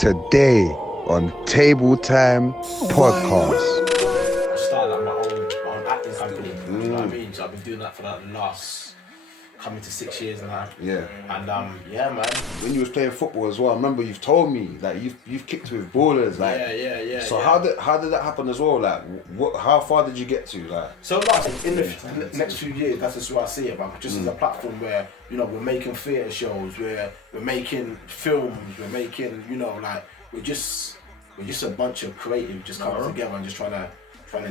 Today on Table Time Podcast. I started like my own acting company. You know what I mean? So I've been doing that for like the last coming to 6 years now. Yeah. And yeah, man. When you was playing football as well, I remember you've told me that you've kicked with ballers, like. Yeah. So how did that happen as well? Like, how far did you get to, like? So like in the next few years, that's just what I see it, man. Just as a platform where we're making theatre shows, we're making films, we're making like we're just a bunch of creative just coming together and just trying to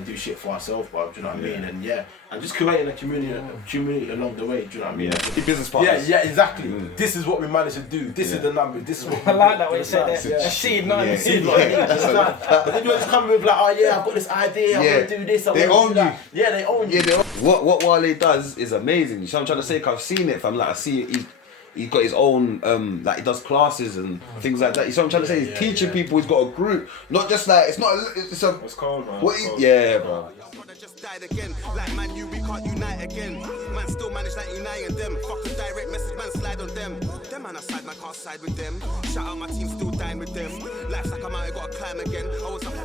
do shit for ourselves, bro. Do you know what I mean? And and just creating a community along the way. Do you know what I mean? Your business partners. Yeah, exactly. This is what we managed to do. This is the number. This is what I like that way you said that. The seed, not the seed. But then you just come with like, oh yeah, I've got this idea. I'm gonna do this. They own you. Yeah, they own you. What Wale does is amazing. So I'm trying to say, 'cause I've seen it, fam. Like I see it. He's got his own, like he does classes and things like that. You see what I'm trying to say? He's teaching people. He's got a group, not just like it's a. It's cold, man. Bro. Just died again. Like man, we can't unite again. Man still manage like uniting them. Fuck the direct message, man slide on them. Them man aside, man can't side with them. Shout out my team, still dying with them. Life's like I'm out, I gotta climb again.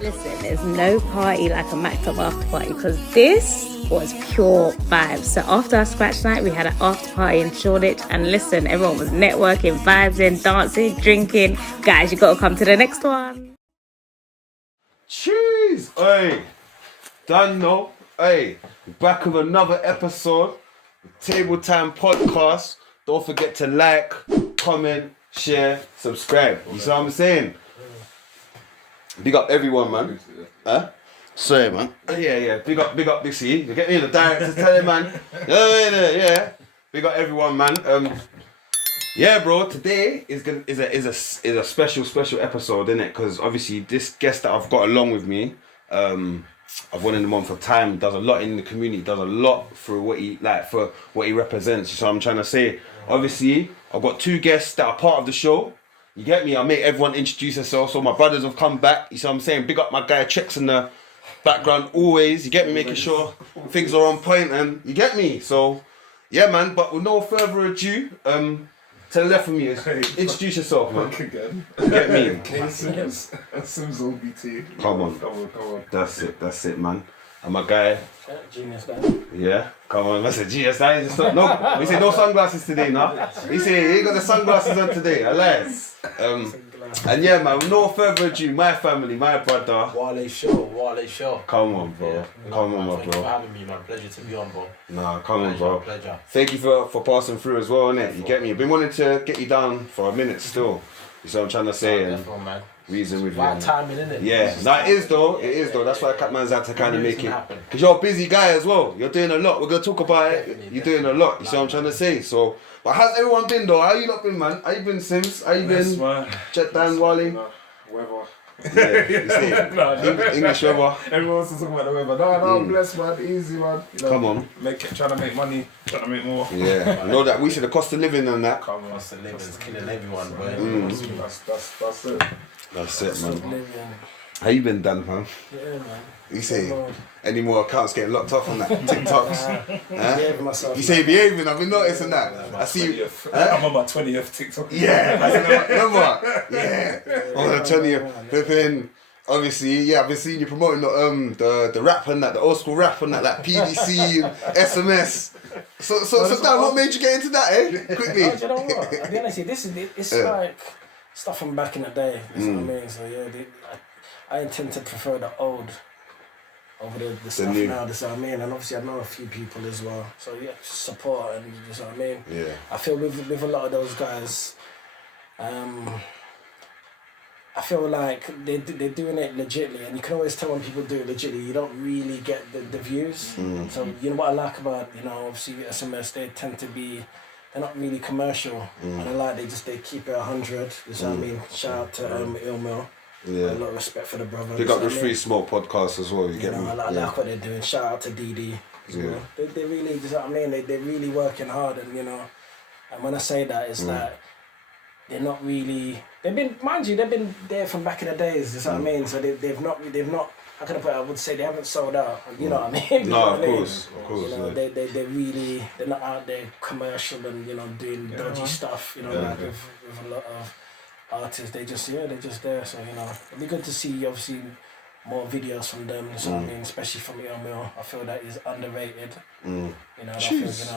Listen, there's no party like a Macked Up after party because this was pure vibes. So after our scratch night, we had an after party in Shoreditch, and listen, everyone was networking, vibing, dancing, drinking. Guys, you gotta come to the next one. Cheese! Hey! Done no? Hey! Back with another episode. Table Time Podcast. Don't forget to like, comment, share, subscribe. You see what I'm saying? Big up everyone, man. Huh? Sorry, man. Yeah. Big up, Big C. You get me? The director's telling, man. Yeah. Big up everyone, man. Yeah, bro. Today is a special episode, innit? Because obviously this guest that I've got along with me, I've wanted him on for time. Does a lot in the community. Does a lot for what he represents. So I'm trying to say, obviously, I've got two guests that are part of the show. You get me? I make everyone introduce themselves. So my brothers have come back. You see what I'm saying? Big up my guy Checks in the background always. You get me? Making sure things are on point, and you get me? So yeah, man. But with no further ado, to the left of me, introduce yourself, man. Again. You get me? Sims OBT. Come on. That's it, man. And my guy. Genius, guy. Yeah, come on. I said, genius. No, we say no sunglasses today, now. We say he ain't got the sunglasses on today. Alas. And yeah, man. With no further ado, my family, my brother. Wale show. Come on, bro. Come on, Thank you for having me, man. Pleasure to be on, bro. Nah, come on, bro. Pleasure. Thank you for passing through as well, innit? You get me? I've been wanting to get you down for a minute still. You see what I'm trying to say? And man. reason with Right you. timing, innit? Yeah, it is though. That's why Catman's had to kind of make it. Because you're a busy guy as well. You're doing a lot. We're going to talk about it. You're doing a lot. You see what I'm trying to say? So, but how's everyone been though? How you not been, man? How you been, Sims? How you been? Jet Dan, Wale? Weather. Yeah, you see, English weather. Everyone wants to talk about the weather. No, I'm blessed, man. Easy, man. Come on. Trying to make money, trying to make more. Yeah, I know that we see the cost of living and that. Come on. Cost of living is killing everyone, boy. That's it. That's it, man. How you been, Dan, man? Yeah, man. You say any more accounts getting locked off on that TikToks? Behaving myself. You say behaving. I've been noticing that. I see you. I'm on my 20th TikTok. Yeah, remember? Yeah, on the 20th. Flipping. Obviously, yeah, I've been seeing you promoting the rap and that, the old school rap and that, like PDC and SMS. So Dan, what made you get into that, eh? Quickly. Do you know what? I'll be honest with you, it's like stuff from back in the day. You know what I mean? So yeah, I tend to prefer the old over the stuff new. now. This what I mean, and obviously I know a few people as well. So yeah, support and you know what I mean. Yeah. I feel with a lot of those guys, I feel like they're doing it legitly, and you can always tell when people do it legitly. You don't really get the views. So you know what I like about obviously SMS, they tend to be. They're not really commercial, and I like they keep it 100. You know what I mean? Shout out to Il Mill. Yeah. A lot of respect for the brother. Pick up the Free Small podcast as well. You get me? I like what they're doing. Shout out to DD as well. They really, you know what I mean? They're really working hard, and and when I say that, it's like they're not really. They've been there from back in the days. You know what I mean? So they've not. How can I put it? I would say they haven't sold out. You know what I mean? No, of course. They're not out there commercial and doing dodgy stuff. Like with a lot of artists, they're just there. So it'd be good to see obviously more videos from them. You know what I mean, especially from Mill. I feel that he's underrated. I think, he's.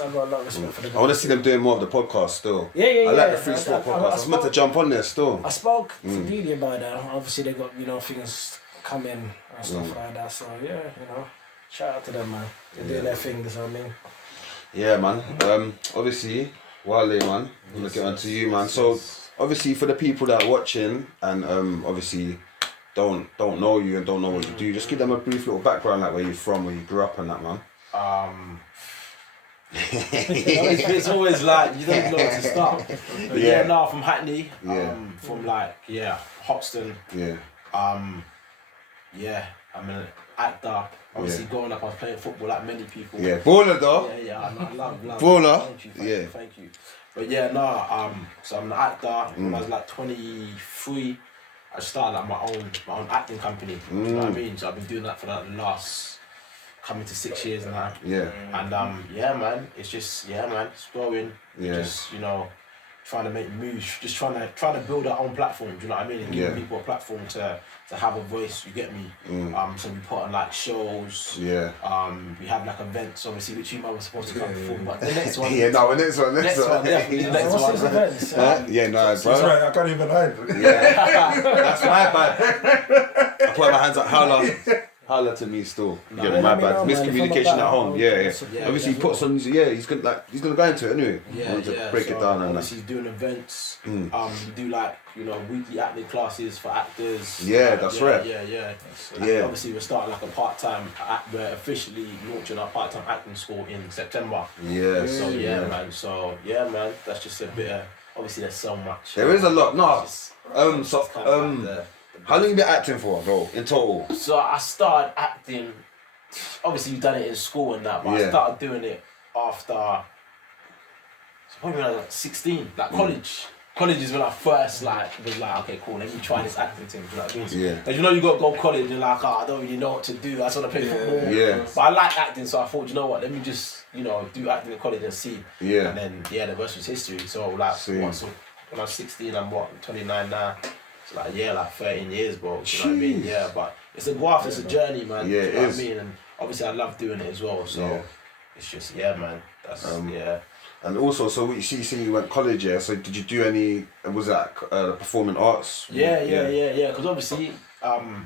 I got a lot of respect for the guy. I want to see them doing more of the podcast still. Yeah. I like the Free Sport podcast. I was meant to jump on there still. I spoke to Didi about that. Obviously, they got things coming and stuff like that. So shout out to them, man. They're doing their thing. You know what I mean? Yeah, man. Obviously, Wale, man. I'm gonna get on to you, man. So, obviously, for the people that are watching and obviously don't know you and don't know what you do, just give them a brief little background, like where you're from, where you grew up, and that, man. It's always like you don't know where to start. But from Hackney. From Hoxton. I'm an actor. Obviously, growing up, I was playing football like many people. Baller though. I love. Baller. Thank you. But so I'm an actor. When I was like 23, I started like my own acting company. You know what I mean? So I've been doing that for like the last coming to 6 years now. And man, it's just it's growing. Just trying to make moves, just trying to build our own platform. Do you know what I mean? And giving people a platform to have a voice. You get me? So we put on like shows. We have like events, obviously, which you might be supposed to come before. But the next one. Next one. Definitely the next one. What's these events? Bro. That's right, I can't even hide. That's my bad. I put my hands up. Holla to me still. My bad. Miscommunication at home. Obviously, he puts on. He's gonna go into it anyway. I want to break it down. Obviously, he's doing events. We do like weekly acting classes for actors. That's right. Obviously, we're starting like a part-time. We're officially launching our part-time acting school in September. Man. So man, that's just a bit of. Obviously, there's so much. There is a lot. No. How long you been acting for, bro, in total? So I started acting, obviously you've done it in school and that, but I started doing it after, probably when I was like 16, like college. College is when I first was like, okay, cool, let me try this acting thing, do you know what I mean? Because you got to go to college and you're like, I don't really know what to do, I just want to play football. But I like acting, so I thought, you know what, let me just, do acting in college and see. And then, the rest was history. So when I was 16, I'm 29 now. Like 13 years, bro. Do you know what I mean? But it's a graft, it's a journey, man. Yeah, do you know what I mean? And obviously I love doing it as well. So it's just man. That's And also, so you see you went college, So did you do any? Was that performing arts? Yeah. Because obviously, I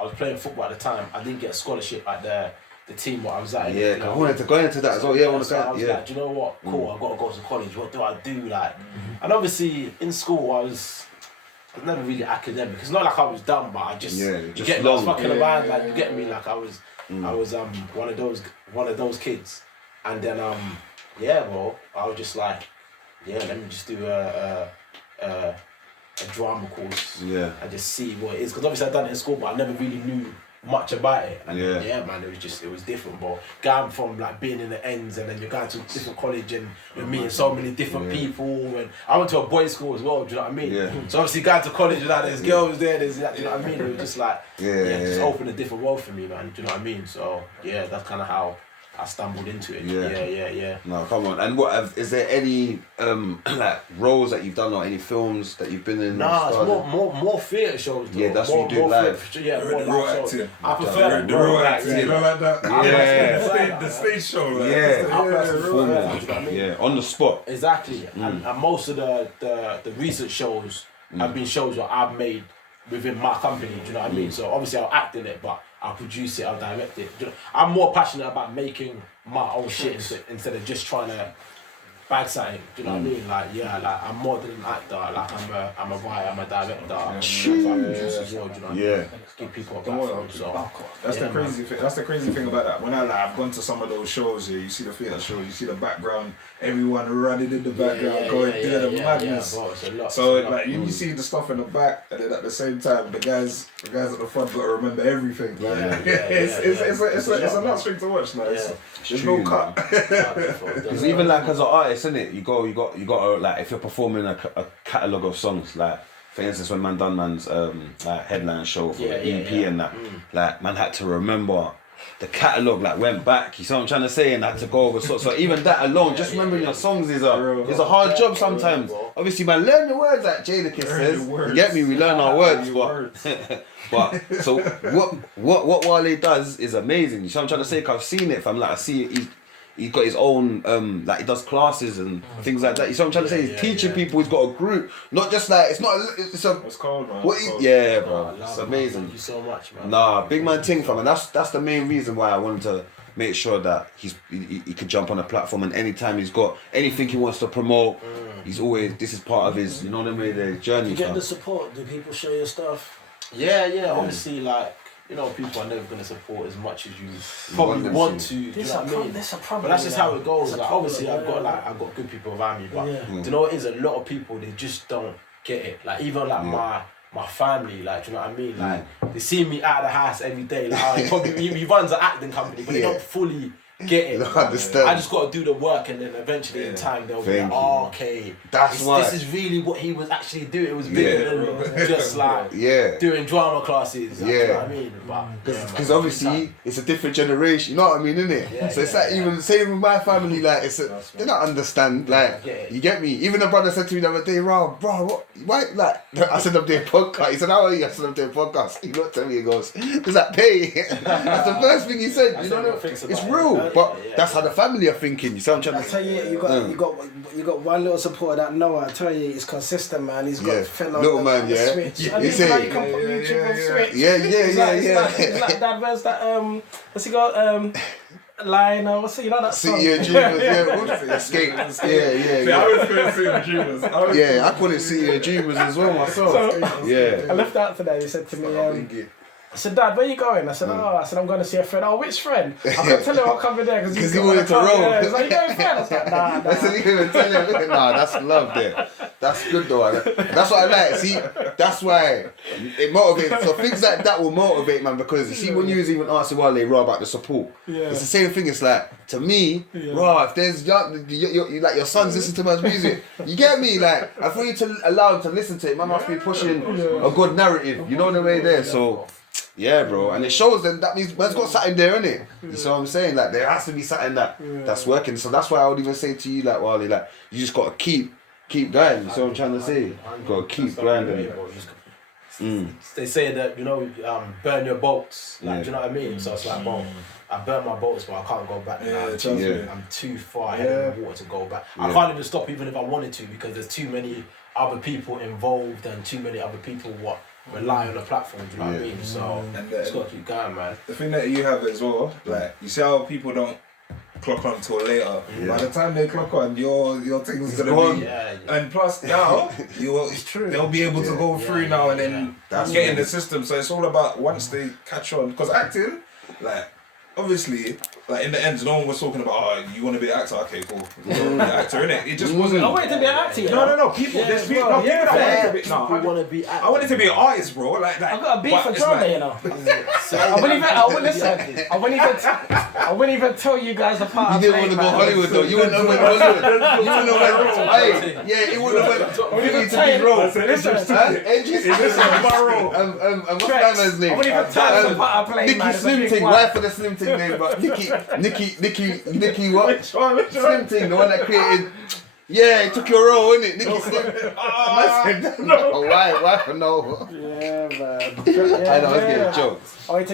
was playing football at the time. I didn't get a scholarship at the team what I was at. I wanted to go into that as well. I was like, do you know what? Cool. I got to go to college. What do I do? And obviously in school I was never really academic. It's not like I was dumb, but I just just I was fucking around. Like you get me? Like I was one of those kids. And then bro, I was just like, let me just do a drama course. And just see what it is. Because obviously I'd done it in school, but I never really knew much about it. And man, it was different, bro. Going from like being in the ends and then you're going to a different college and you're meeting so many different people. And I went to a boys' school as well, do you know what I mean? So obviously going to college and there's girls there, there's that, do you know what I mean? It was just like, just opened a different world for me, man, do you know what I mean? So that's kind of how I stumbled into it. No, come on. And what is there any like roles that you've done or any films that you've been in? Nah, it's more theatre shows. Though. That's what you do live. More live shows. I prefer the raw acting. You know, like that. The stage show. On the spot. Exactly. And most of the recent shows have been shows that I've made within my company. Do you know what I mean? So obviously I'll act in it, but I'll produce it, I'll direct it. I'm more passionate about making my own shit instead of just trying to bag something. Do you know what I mean? Like I'm more than an actor. Like I'm a writer, I'm a director. I'm a producer as well. Do you know what I mean? Give people a platform. So that's the crazy thing. That's the crazy thing about that. When I've gone to some of those shows, you see the theatre shows, you see the background, everyone running in the background, going through the madness. Bro, it's a lot. So you see the stuff in the back, and then at the same time, the guys at the front got to remember everything. It's a lot string to watch. There's no cut. Because even like as an artist, isn't it? You got to like if you're performing a catalogue of songs, like for instance when man done man's like headline show for the EP and that, like man had to remember the catalogue like went back. You see what I'm trying to say? And I had to go over. So even that alone, just remembering your songs is a hard job sometimes. Obviously, man, learn the words like Jadakiss says. You get me? We learn our words, but so what Wale does is amazing. You see what I'm trying to say? 'Cause I've seen it. I see it. He's got his own, like he does classes and things like that. You see what I'm trying to say? He's teaching people. He's got a group, not just like it's a. It's cold, man. Yeah, bro. It's amazing. Thank you so much, man. Nah, big man ting, fam, and that's the main reason why I wanted to make sure that he could jump on a platform, and anytime he's got anything he wants to promote, he's always, this is part of his, you know what I mean, the journey. You get the support. Do people show your stuff? Yeah. Obviously, like, you know, people are never going to support as much as you probably want to. Do you know what I mean? There's a problem. But that's just how it goes. Like, problem, obviously, I've got good people around me, but do you know what it is? A lot of people, they just don't get it. Like, even like my family, like, do you know what I mean? Like, they see me out of the house every day. Like, he runs an acting company, but they don't fully get it. I understand. I just got to do the work, and then eventually in time they'll be like, oh, okay, that's why this is really what he was actually doing. It was bigger than just like doing drama classes. Like, you know what I mean? Because obviously it's a different generation. You know what I mean, innit? Yeah, so it's like even same with my family. Like they don't understand. Like you get me. Even the brother said to me the other day, bro, what? Why? Like I said I'm doing podcast. He said, how are you? I said I'm doing podcast. He looked at me and goes, does that pay? That's the first thing he said. You know, it's real. But that's how the family are thinking. You see what I'm trying to say? I tell you, you got one little support that Noah. I tell you, he's consistent, man. He's got Fend on little the, man, the switch. I mean, say, like you can put YouTube on switch. Yeah. It's like that verse that what's he got? Line or what's it? You know that song? City of Dreamers, Escape. Yeah. I was going to say the Dreamers. I call it City of Dreamers as well myself. I left out today. He said to me, I said, Dad, where you going? I said, I'm going to see a friend. Oh, which friend? I couldn't tell him I'll come in there because he wanted to roll. He's like, you going friend? I was like, nah. I said, you couldn't tell him. Nah, that's love there. That's good though. That's what I like. See, that's why it motivates. So things like that will motivate, man, because you see, when you was even asking Wale raw about the support, it's the same thing. It's like, to me, raw, if there's you like your sons listen to man's music, you get me? Like, I for you to allow him to listen to it, man must be pushing a good narrative. You know the way there. So. Yeah, bro, and it shows that means man's got something there, innit? You see what I'm saying? Like, there has to be something that's working. So that's why I would even say to you, like, Wale, like, you just got to keep going. You see what I'm trying to say? You got to keep grinding. They say that, you know, burn your boats. Like, do you know what I mean? So it's like, well, I burnt my boats, but I can't go back now. I'm too far ahead of the water to go back. I can't even stop even if I wanted to, because there's too many other people involved and too many other people rely on the platform, do you know what I mean? So it's got to keep going, man. The thing that you have as well, like, you see how people don't clock on till later. By the time they clock on, your thing's gonna be. And plus now, they'll be able to go through now and then get in the system. So it's all about once they catch on. Because acting, like, obviously, like in the end, no one was talking about, oh, you want to be an actor? Okay, cool. You want to be an actor, innit? It just wasn't. I wanted to be an actor. No. People, there's people that wanted to be. No, I want to be actor. I wanted to be an artist, bro. Like that. I've got a beef for drama, you know. I wouldn't even tell you guys the part. You didn't want to go Hollywood though. You wouldn't know when Hollywood. You wouldn't know when. Hey, it wouldn't have went 50 to big role. What's that man's name? I wouldn't even tell you the part I played. Nicky Slim Ting. Why for the Slim Ting name? But Nicky what? Slim Ting, the one that created. Yeah, he took your role, innit? Nicky Slim. Why for no? Yeah, man. I know, I was getting jokes. I want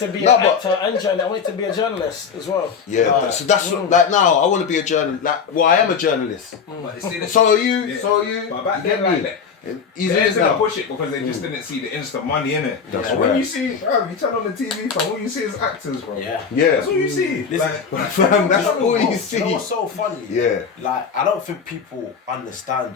to be an actor and journalist. I want to be a journalist as well. Yeah, so that's like now. I want to be a journalist. Like, well, I am a journalist. So are you. So are you. But back then, like, He's gonna push it because they just didn't see the instant money in it. That's when you see, bro, you turn on the TV, fam, all you see is actors, bro. Yeah. That's all you see. Fam, that's all you see. You know what's so funny? Yeah. Like, I don't think people understand,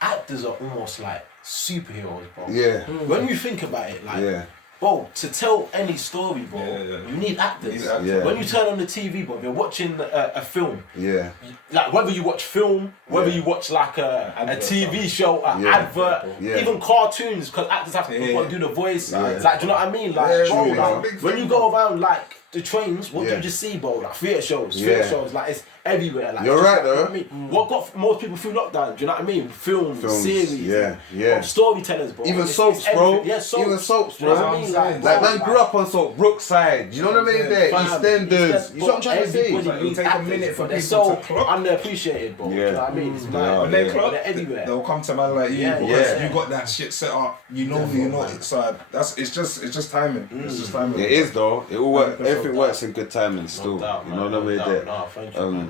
actors are almost like superheroes, bro. Yeah. When you think about it, like, bro, to tell any story, bro, you need actors. When you turn on the TV, bro, you're watching a film. Yeah. Like, whether you watch film, whether you watch like a TV show, an advert, even cartoons, because actors have to do the voice. Like, do you know what I mean? Like, bro, like, when you go around, like, the trains, what do Yeah. you just see, bro? Like theatre shows, like it's everywhere. Like, You're it's just right, like, you know though. what I mean? What got most people through lockdown? Do you know what I mean? Films, series, yeah. bro, storytellers, bro. Even It's soaps, bro. everything. Yeah, soaps. Even soaps, Do you know bro. what I mean? Like, man grew up on soap, Brookside. You know what I mean? There, EastEnders. You know what I'm trying to say? Everybody It'll take a minute for they're people so to clock. underappreciated, bro. Do you know what I mean? It's mad. When they clock, They're everywhere. they'll come to man like you Yeah, because yeah. you got that shit set up. You know who you know. So it's just timing. It's just timing. It is though. It all works. Everything works in good timing still. doubt, You know what I mean? no There. doubt. Thank you, man.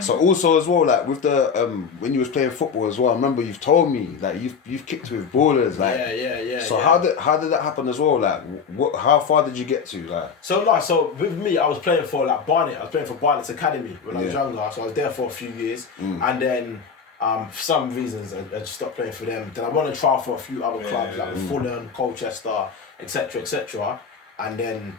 So also as well, like with the when you was playing football as well, I remember you've told me like you've kicked with ballers, like Yeah. So how did that happen as well? Like how far did you get to? Like So with me, I was playing for like Barnet. I was playing for Barnet's Academy when I was Yeah. younger. So I was there for a few years, and then for some reasons I just stopped playing for them. Then I won a trial for a few other clubs like Fulham, Colchester, etc. And then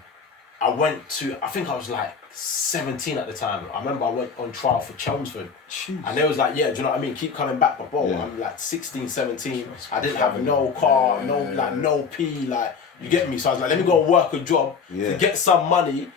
I went to, I think I was like 17 at the time. I remember I went on trial for Chelmsford. And they was like, yeah, do you know what I mean? Keep coming back. But bro, I'm like 16, 17. I didn't have no car, no P, like, you get me? So I was like, let me go and work a job to get some money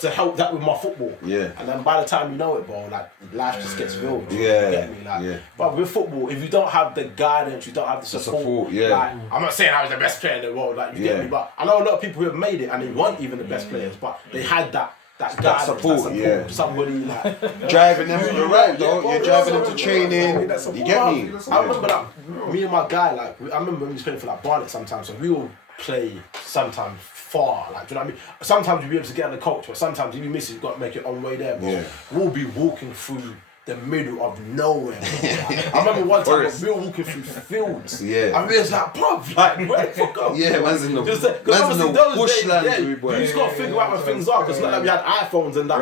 to help that with my football. Yeah. And then by the time you know it, bro, like life just gets real. Yeah. You get me? Like, Yeah. but with football, if you don't have the guidance, you don't have the support. yeah. Like, I'm not saying I was the best player in the world, like you get me, but I know a lot of people who have made it and they weren't even the best players, but they had that guidance, support, yeah. Somebody like driving them, you're right though. bro, You're driving them to yeah. training. You get me? I remember like me and my guy, like I remember when we was playing for like Barnet sometimes, so we will play sometimes far, like do you know what I mean? Sometimes you'll be able to get on the coach, but sometimes if you miss it, you've got to make your own way there, bro. Yeah. We'll be walking through the middle of nowhere, bro. Like, I remember one time we were walking through fields. Yeah. And we was like, bruv, like, where the fuck up? Yeah, man's in the Man's in bushland, boy. you just got to figure out where things are, because it's not like we had iPhones and that.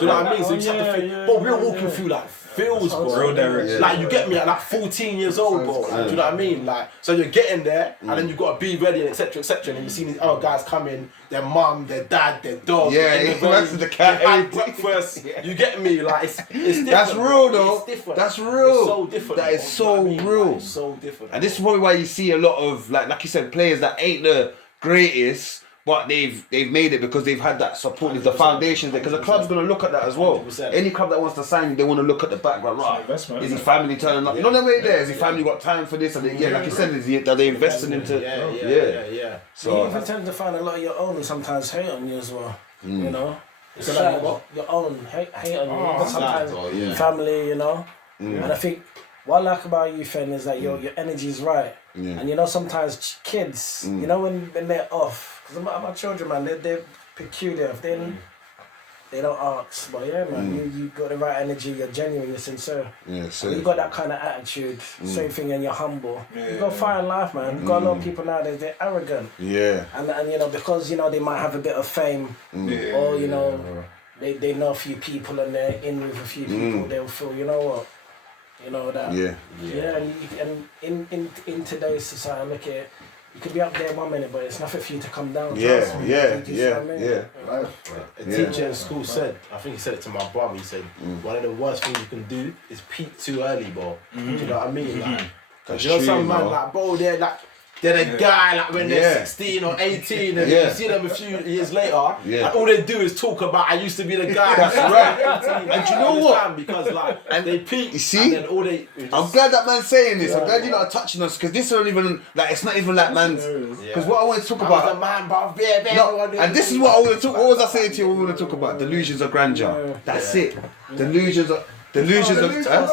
Do you know what I mean? So you just have to think, but we were walking through like fields, bro. Real direction. Like you get me at like 14 years old, bro. Like, do you know what I mean? Like, so you're getting there, and then you've got to be ready, and etc. And then you see these other guys coming, their mum, their dad, their dog. Yeah, they're he went to the cat, they had everything. breakfast. You get me? Like it's different. That's bro. real though. It's different. That's real. It's so different. That is bro. so You know what I mean? real. Like, it's so different. And this is probably why you see a lot of like you said, players that ain't the greatest, but they've made it because they've had that support, the foundations there. Because the club's gonna look at that as well. 100%. Any club that wants to sign you, they want to look at the background. Right? investment, Is he isn't it? family turning up? You know what I mean? There is he family got time for this? And they, like you said, are they investing into? Yeah. So You even tend to find a lot of your own sometimes hate on you as well. You know? So It's like like what? your own hate on you. Oh, Sometimes that's yeah. family, you know? And I think what I like about you, Fend, is that your energy is right. Yeah. And you know, sometimes kids, you know, when they're off, because my children, man, they're peculiar. If they don't ask. But yeah, man, you got the right energy, you're genuine, you're sincere. yeah, so You got that kind of attitude, same thing, and you're humble. You got fire in life, man. You got a lot of people nowadays, they're arrogant. yeah. And you know, because, you know, they might have a bit of fame, or, you know, they know a few people and they're in with a few people, they'll feel, you know what, you know that. Yeah. And in today's society, look at it, you could be up there 1 minute, but it's nothing for you to come down. Yeah, trust me. yeah, You see what I mean? yeah. A teacher in school said, I think he said it to my brother, he said, one of the worst things you can do is peak too early, bro. Do you know what I mean? Like, That's you know true, some man, bro. like, bro, they're the guy, like, when they're 16 or 18, and you see them a few years later, and all they do is talk about, I used to be the guy. That's right. And do you know what? Because, like, and they peak, You see? and then all they... I'm glad that man's saying this. I'm glad you're not touching us because this isn't even like it's not even like man's. Because what I want to talk I was a about. man, bro, yeah, No, and this is what I want to talk. What was I saying to you? What we want to talk about? Delusions of grandeur. That's it. Delusions of. Delusions of. Huh?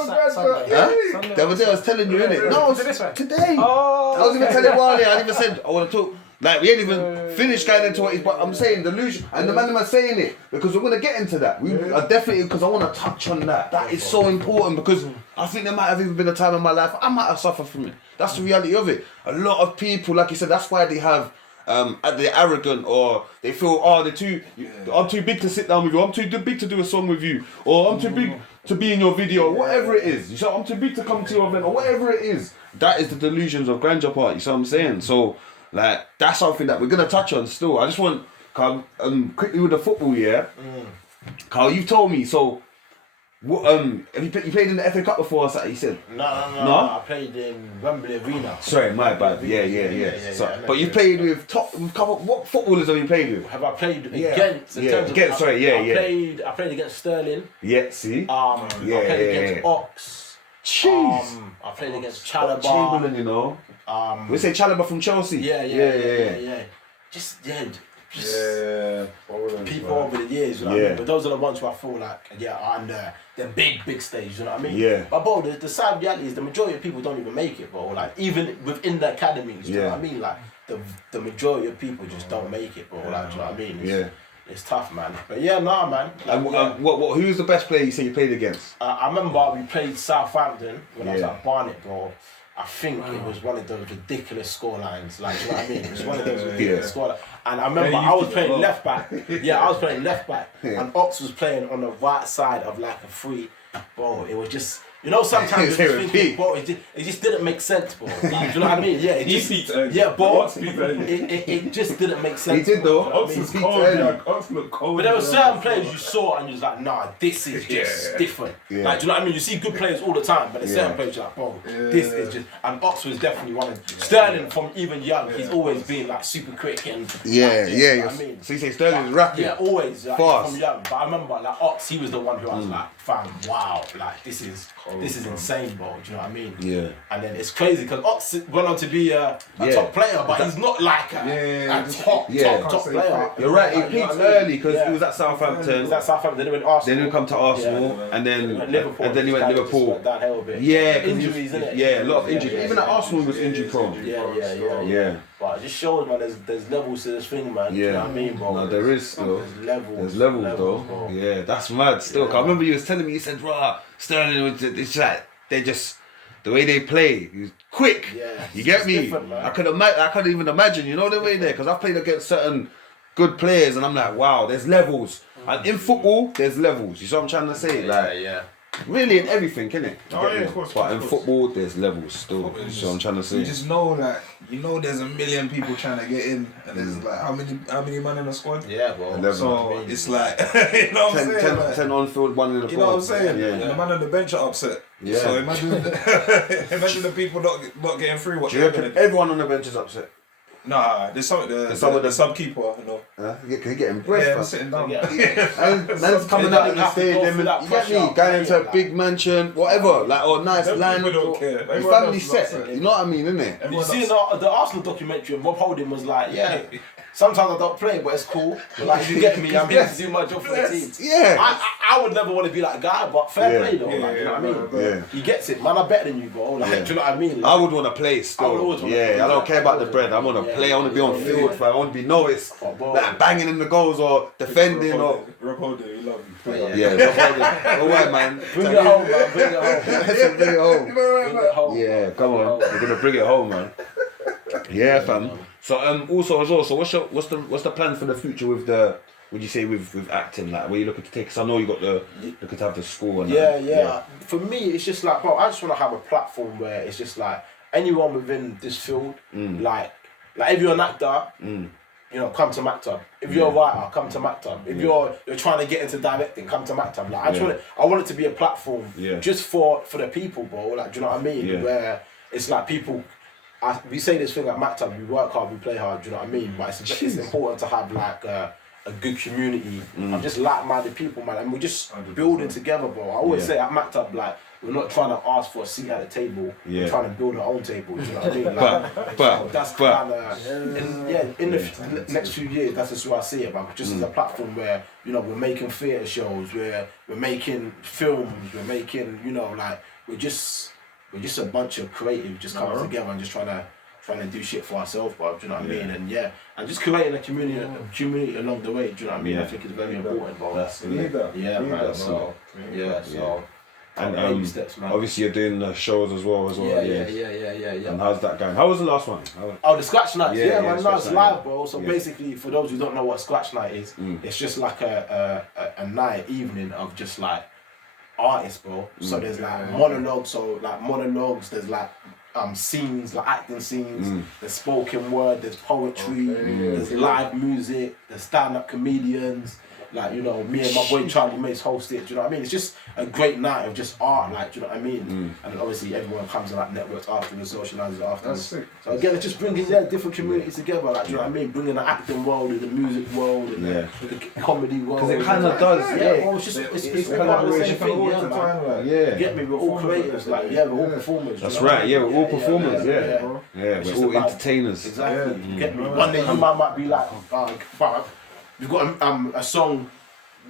The other day I was telling you, innit? No, today. I was even telling Wale. I even said I want to talk. Like we ain't even finished going into what he's. But I'm saying delusion, and the man am saying it because we're gonna get into that. I definitely because I want to touch on that. That is so important because I think there might have even been a time in my life I might have suffered from it. That's the reality of it. A lot of people, like you said, that's why they have. They're arrogant or they feel I'm too big to sit down with you. I'm too big to do a song with you, or I'm too big to be in your video, whatever it is. You know, I'm too big to come to your event, or whatever it is. That is the delusions of grandeur part. You see what I'm saying? So, like, that's something that we're gonna touch on still. I just want quickly with the football, yeah. Carl, you've told me so. What have you played in the FA Cup before or something? You said No. I played in Wembley Arena. sorry, my bad. Yeah. So, I know. but you played with what footballers have you played with? Have I played Yeah. against? Yeah, against, I played against Sterling. Yeah, see. I played against Ox. Jeez. I played against Chalobah. Chamberlain, you know. We say Chalobah from Chelsea. Yeah. Just people over the years, you know what I mean? But those are the ones who I feel like, on the big stage, you know what I mean? Yeah. But bro, the sad reality is the majority of people don't even make it, bro. Like even within the academies, you know what I mean? Like the majority of people just don't make it, bro. Like, do you know what I mean? It's tough, man. But man. And who's the best player you say you played against? I remember we played Southampton when I was at Barnet, bro. I think it was one of those ridiculous score lines, like, you know what I mean? It was one of those ridiculous score lines. And I remember I was playing left back. I was playing left back. And Ox was playing on the right side of like a free. Bro, it was just, you know, sometimes you're just thinking, bro, it just didn't make sense, bro. Do you know what I mean? Yeah, it just, it just didn't make sense. He did though. Ox was cold. Ox looked cold. But there were certain players you saw and you was like, nah, this is just different. Like, do you know what I mean? You see good players all the time, but there's certain players you're like, bro, this is just. And Ox was definitely one of Sterling from even young. He's always been like super quick and you know what I mean? So you say Sterling's rapid? Yeah, always like, fast from young. But I remember like Ox, he was the one who I was like, fam, wow, like this is insane, bro. Do you know what I mean? Yeah. And then it's crazy because Ox went on to be a top player, but he's not like a top player. You're right. He peaked early because he was at Southampton. He was at Southampton. Then he went Arsenal. Then he come to Arsenal, and then Liverpool. And then he went Liverpool. Went downhill a bit. Yeah, injuries, isn't it? Yeah, a lot of injuries. Even at Arsenal, he was injury prone. Yeah. But it just shows, man. There's levels to this thing, man. Yeah. You know what I mean, bro? No, there is still. There's levels though. bro. Yeah, that's mad still. 'Cause I remember you was telling me, you said, "Rah, Sterling, it's like they just." The way they play, he's quick. Yeah, you get me? I couldn't even imagine. You know the way there, because I've played against certain good players, and I'm like, wow, there's levels. And in football, there's levels. You see what I'm trying to say? Really in everything, innit? Of course. But in football, there's levels still. You see what I'm trying to say? You just know, like, there's a million people trying to get in, and there's like how many men in the squad? Yeah, bro. 11. So it's like, you know what I'm saying? 10 on field, 1 in the forward. You know what I'm saying? Yeah. And the man on the bench are upset. Yeah. So imagine the people not getting through what Do you they're reckon gonna do. everyone on the bench is upset? Nah, there's some of the subkeeper, you know. He getting breath. Yeah, we're sitting down. And man's coming out in the stadium, and you get me, going into a big mansion, whatever, like, or nice land. People don't care. Your family set, you know what I mean, innit? You see the Arsenal documentary, and Rob Holding was like, sometimes I don't play, but it's cool. But like, if you get me, I'm here to do my job for the team. Yeah. I would never want to be like a guy, but fair play though. Like, you know what I mean? Yeah. He gets it. Man, I'm better than you, bro. Like, do you know what I mean? Like, I would want to play still. I would always wanna play. I don't care about the bread. I want to play. I want to be on field. I want to be noticed. Like banging in the goals or defending or. Rob Holding, we love you. All right, man. Bring it home, man. Bring it home. Bring it home. Bring it home. Yeah, come on. We're gonna bring it home, man. Yeah, fam. So also as well. So what's the plan for the future with the? Would you say with acting, like where you looking to take? Cause I know you got looking to have the school and yeah. For me, it's just like, bro, I just want to have a platform where it's just like anyone within this field, like if you're an actor, you know, come to Mactab. If you're a writer, come to Mactab. If you're trying to get into directing, come to Mactab. Like I want it to be a platform just for the people, bro. Like, do you know what I mean? Yeah. Where it's like people. We say this thing at Mactab, we work hard, we play hard. Do you know what I mean? But it's important to have like a good community of just like-minded people, man, and we're just building together, bro. I always say at Mactab, like, we're not trying to ask for a seat at the table. We're trying to build our own table. Do you know what I mean? Like, that's kind of in the next few years, that's just what I see it, man. Just as a platform where, you know, we're making theatre shows, we're making films, we're making, you know, like we're just a bunch of creatives just coming together and just trying to do shit for ourselves, bro. Do you know what I mean? And just creating a community along the way. Do you know what I mean? I think it's very important, bro. That's So. And baby steps, man. obviously you're doing the shows as well. Yeah. And how's that going? How was the last one? The Scratch Nights, man. No, it's Night, live, bro. So basically, for those who don't know what Scratch Night is, it's just like a evening of just like artists, bro. So there's like monologues, there's like scenes, like acting scenes, there's spoken word, there's poetry, there's live music, there's stand-up comedians. Like, you know, me and my boy Charlie Mace host it. Do you know what I mean? It's just a great night of just art. Like, do you know what I mean? And obviously everyone comes and like networks afterwards, socializes afterwards. That's sick. So again, it's just bringing different communities together. Like, do you know what I mean? Bringing the acting world and the music world and the comedy world. Because it kind of does. Yeah, well, it's just it's part of the same thing. Yeah, man. Yeah. Get me? We're all creators. Like, we're all performers. That's right. Yeah, we're all performers. Yeah, we're all entertainers. Exactly. You get me? One day you might be like, fuck, we've got a song.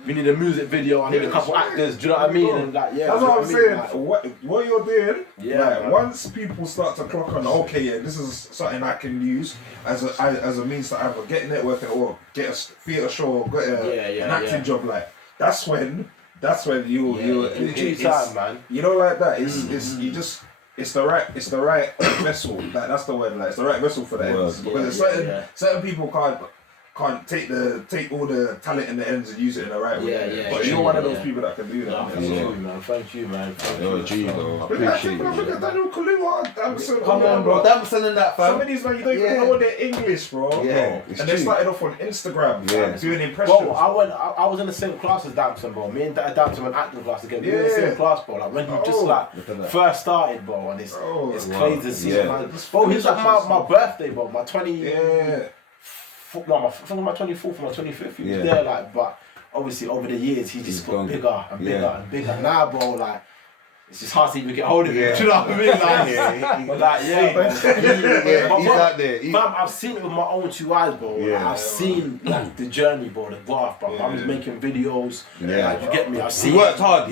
We need a music video. I need a couple actors. Do you know what I mean? And like, that's what I'm saying. Like, what you're doing, like, once people start to clock on, okay, this is something I can use as a means to either get networking or get a theatre show or get an acting job. Like that's when you in due time, man. You know, like that. It's the right vessel. Like that's the word. Like it's the right vessel for the ends. Because certain people can't take all the talent in the ends and use it in the right way. But you're one of those people that can do that. Thank you, man. You're a G, though. Look at Daniel Kaluuya, Damson. Come on, bro. Damson and that, fam. Some of these, man, you don't even know their English, bro. Yeah, and they started off on Instagram, doing impressions. Bro, I was in the same class as Damson, bro. Me and Damson went acting class together. We were in the same class, bro. Like when you just like first started, bro, and it's crazy to see, man. Bro, he was like my birthday, bro. My 20. No, I think my 24th, my 25th, he was there, like, but obviously over the years he just got bigger and bigger and bigger. Now, bro, like, it's just hard to even get hold of him. Do you know what I mean? Like, he's out there. Fam, I've seen it with my own two eyes, bro. Like, I've seen like the journey, bro, the graph, bro. I was making videos. Like, you get me? I've seen. He worked hard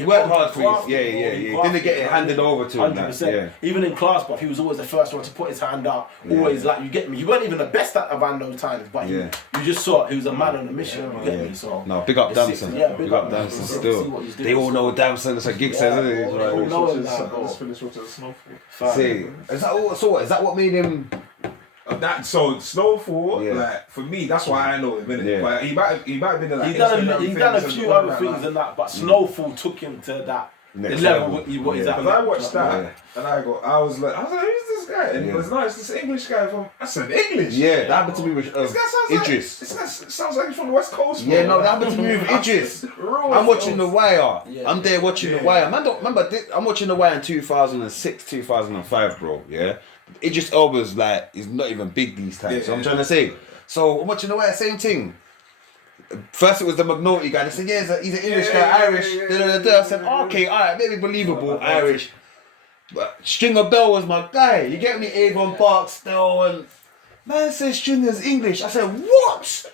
for you. He didn't get it handed over to him. 100%. Even in class, bro, he was always the first one to put his hand up. Always, like, you get me? He weren't even the best at around those times, but you just saw he was a man on a mission. You get me? So no, big up Damson. Big up Damson still. They all know Damson. It's a gig says, isn't it? Let's finish with the Snowfall. See, is that what made him? So Snowfall, like for me, that's why I know him, innit? But he might have been like he's done a few other things than that, but Snowfall took him to that level. What he's at. Because I watched that and I was like, who's this guy? And he was nice. This English guy from. I said English. Yeah, that happened to me with Idris. This guy sounds like he's from the West Coast. Yeah, no, that happened to me with Idris. I'm watching The Wire. I'm there watching The Wire. Man, remember, I'm watching The Wire in 2006, 2005, bro. Yeah, Idris Elba's like, he's not even big these times. So I'm trying to say. So I'm watching The Wire, same thing. First it was the McNulty guy. They said, he's an English guy, Irish. I said, okay, alright, maybe believable, Irish. But Stringer Bell was my guy. You get me? Avon Barksdale and man says Stringer's English. I said, what?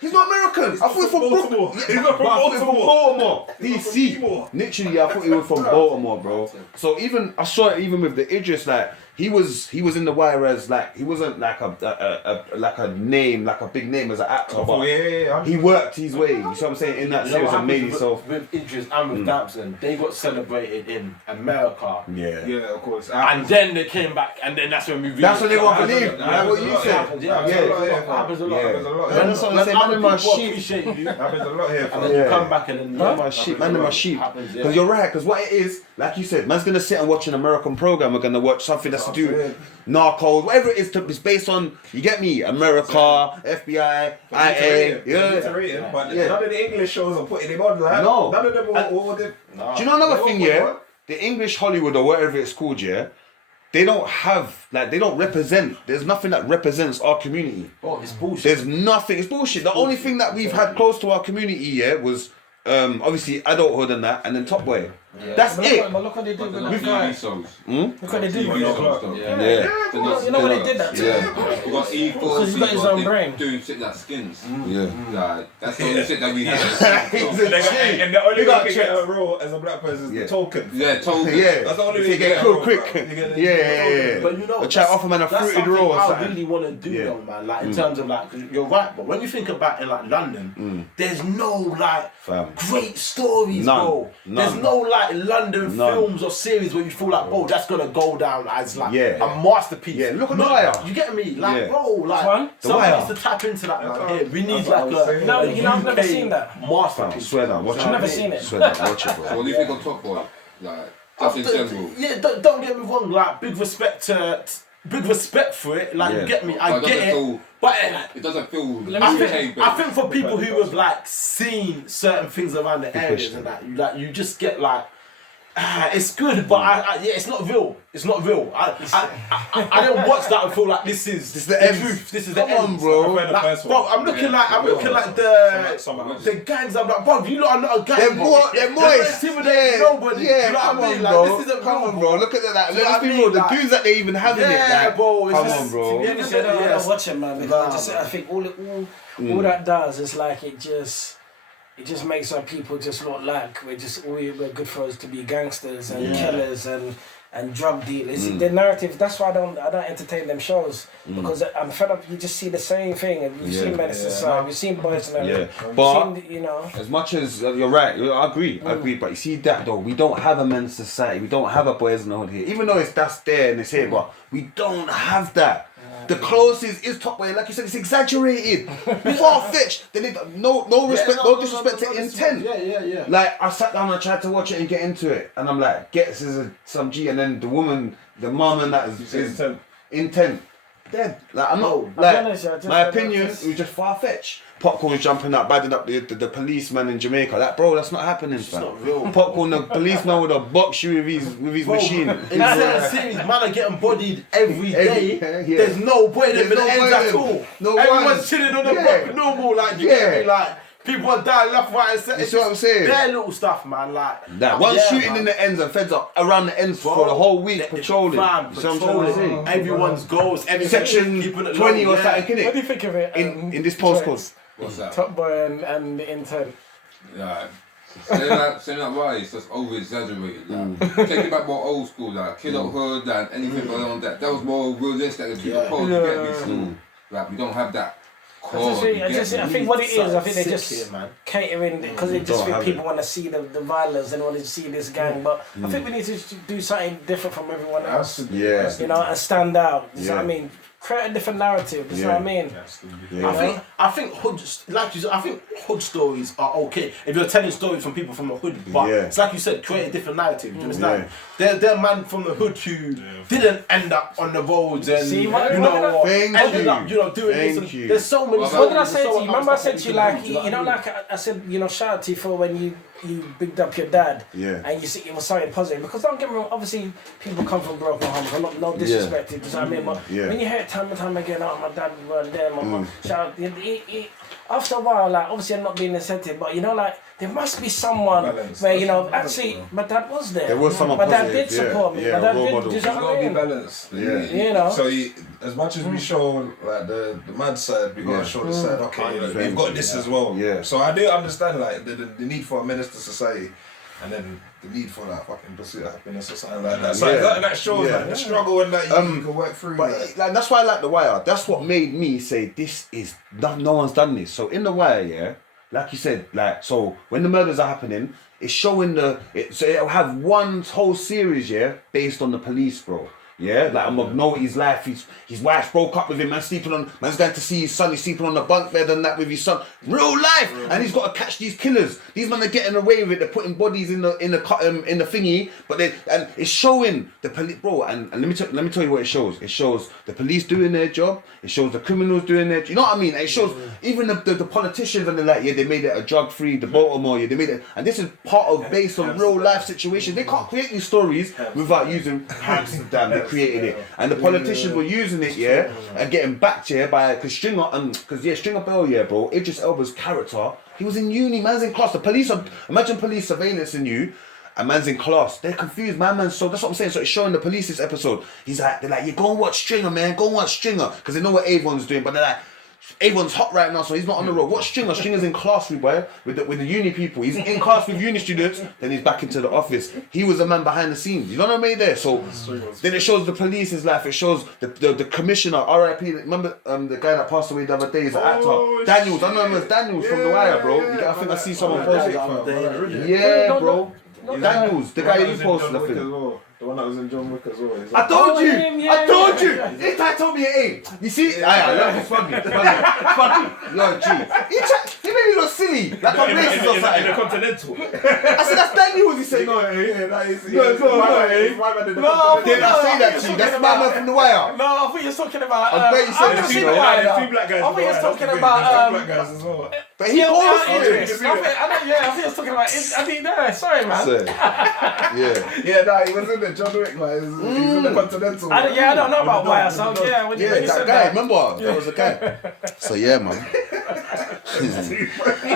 He's not American. I thought he was from Baltimore. He's not from Baltimore. DC. Literally, I thought he was from Baltimore, bro. So even I saw it even with the Idris, like he was in The Wire as like he wasn't like a name, like a big name as an actor, but he worked his way. You see what I'm saying? In that series and made himself. With Idris and with Damson, they got celebrated in America. Yeah, of course. And then they came back, and then that's when we. That's when they won't believe. Like what you said. Happens a lot. That's what I'm saying. Man, my sheep. Happens a lot here. And then you come back and then my sheep. Man, my sheep. Because you're right. Because what it is, like you said, man's gonna sit and watch an American program. We're gonna watch something that's to do Narcos, whatever it is. It's based on. You get me? America, FBI, IA. But none of the English shows are putting him on. Like, no. None of them are. Do you know another thing? The English Hollywood or whatever it's called. They don't represent. There's nothing that represents our community. Oh, it's bullshit. There's nothing. It's bullshit. The only thing that we've had close to our community, was obviously adulthood and that, and then Top Boy. That's it. But look what they did with the TV songs. Look what they did with the Yeah. You know what they did that to? We got E4. Because he's got his own brain. Doing shit like Skins. Yeah. That's the only shit that we had. And the only way you can get a role as a black person is the token. Yeah, token. Yeah. That's the only way you get killed quick. Yeah. But you know, try to offer man a fruited roll or I something. really want to do though, man. Like in terms of like, cause you're right, but when you think about in like London, there's no like great stories, bro. There's no like London films or series where you feel like, bro, that's gonna go down as like a masterpiece. Yeah, look at The Wire. You get me? Like, bro, like someone needs to tap into that. Man. Here, we need like a I've never seen that. masterpiece. Swear that, watch it. I've never seen it. Swear that, watch it, bro. So what do you think of Top Boy? Like, just in general. Yeah, don't get me wrong. Like, big respect to big respect for it. Like you get me, I get it. But it doesn't feel. I think for people who have like seen certain things around the areas and that, you just get like. It's good, but it's not real. It's not real. I don't watch that and feel like this is the truth. This is the end, bro. Like, bro, I'm looking like the gangs. I'm like, bro, you lot are not a gang. They're moist. Nobody. Yeah, You know come what I mean? on, Like, bro. this isn't Come real, on, bro. Look at that. Look at the dudes that they even have in it. Yeah, bro. Come on, bro. I don't watch it, man. Because I think all that does is like it just makes our people just look like we're good for us to be gangsters and killers and drug dealers. The narrative. That's why I don't entertain them shows because I'm fed up. You just see the same thing, and we've seen Menace Society, we've seen Boys and everything. But as much as you're right, I agree. But you see that though, we don't have a Men's Society. We don't have a Boys in the Hood here. Even though that's there and it's here, but we don't have that. The closest is Top Boy, like you said, it's exaggerated, far-fetched. They need no respect, no disrespect to intent. Yeah. Like I sat down and tried to watch it and get into it, and I'm like, Gets is some G, and then the woman, the mum, and that is intent. Dead. Like I'm not. Like my opinion, it was just far-fetched. Popcorn's jumping up, badding up the policeman in Jamaica. That's not happening, fam. Not real. Popcorn, the policeman would have boxed you with his machine. In certain cities, man are getting bodied every day. There's no boy that ends at all. Everyone's chilling on the block normal, like you get me, like people are dying left, right, and centre. You see what I'm saying? Their little stuff, man. Like that one shooting in the ends and Feds up around the ends for the whole week patrolling. Everyone's goals. Section 20 or something, innit? What do you think of it? In this postcode. What's that? Top Boy and the intent. Yeah. Saying that right, it's just over exaggerated. Like, take it back more old school, like kidhood and anything beyond that. That was more realistic and people supposed to get this school. Like we don't have that. I think what it is, I think they're just catering because they just think people want to see the violence and want to see this gang. But I think we need to do something different from everyone else. Yeah. You know, and stand out. You know what I mean? Create a different narrative. You know what I mean? I think hood, like you said, I think hood stories are okay if you're telling stories from people from the hood. But it's like you said, create a different narrative. Do you understand? They're man from the hood who didn't end up on the roads and ended up doing this. There's so many. What did I say to you? Remember I said to you like I said shout out to you for when you bigged up your dad and you see it was something positive because don't get me wrong, obviously people come from broken homes, I'm not disrespected, you know what I mean? But when you hear it time and time again, my dad weren't there, my mum, shout out, after a while, like obviously I'm not being insensitive, but like there must be someone where actually my dad was there. There was someone my dad did support me. My dad did. It's got to be balanced. So as much as we show like the mad side, we got to show the side. Okay, we've got this as well. Yeah. So I do understand like the need for a minister society, and then the need for that fucking pursuit of happiness or something like that. So that shows like the struggle and that you can work through. But that's why I like The Wire. That's what made me say this is no one's done this. So in The Wire, like you said, like so when the murders are happening, it's showing so it'll have one whole series, based on the police, bro. Yeah, like I'm know his life. His wife broke up with him. Man's going to see his son. He's sleeping on the bunk bed and that with his son. Real life, and he's got to catch these killers. These men are getting away with it. They're putting bodies in the thingy, but and it's showing the police, bro. And let me tell you what it shows. It shows the police doing their job. It shows the criminals doing their. You know what I mean? It shows even the politicians and they're like, they made it a drug free. The Baltimore, they made it, and this is part of based on real life situations. They can't create these stories without using Amsterdam. They created it, and the politicians were using it, and getting backed by because Stringer Bell, bro. Idris Elba's character, he was in uni, man's in class. The police imagine police surveillance in you. A man's in class. They're confused, man. So that's what I'm saying. So it's showing the police this episode. They're like, go and watch Stringer, man. Go and watch Stringer, because they know what Avon's doing. But they're like, Avon's hot right now, so he's not on the road. Watch Stringer. Stringer's in class with the uni people. He's in class with uni students. Then he's back into the office. He was a man behind the scenes. You know what I mean? There. So then it shows the police's life. It shows the commissioner, R.I.P. Remember the guy that passed away the other day is an actor. Daniels. I know him as Daniels from The Wire, bro. I think I see someone post it. Yeah, bro. Daniels, the guy you posted, I think. The one that was in John Wick as well. I told you! This guy told me it ain't. You see? It's funny. Yo, G. He made made me look silly, like I'm racist or In something. the Continental. I said, that's Daniels. He said, no, Yeah, that is. No, it's not, No, Did I say that to you? That's my man from the wire. No, I thought you was talking about. I bet you said I've that, never you seen know. the Wire. There's two black guys. I think he's talking There's about. black guys as well. But he posted it. Idris. I think he was talking about. I think no, sorry, man. So, yeah. Yeah, nah, he was in the John Wick, like, he's in the Continental. I don't know about Wire, so yeah, when you Yeah, said that guy, that. remember? That was a guy. So yeah, man.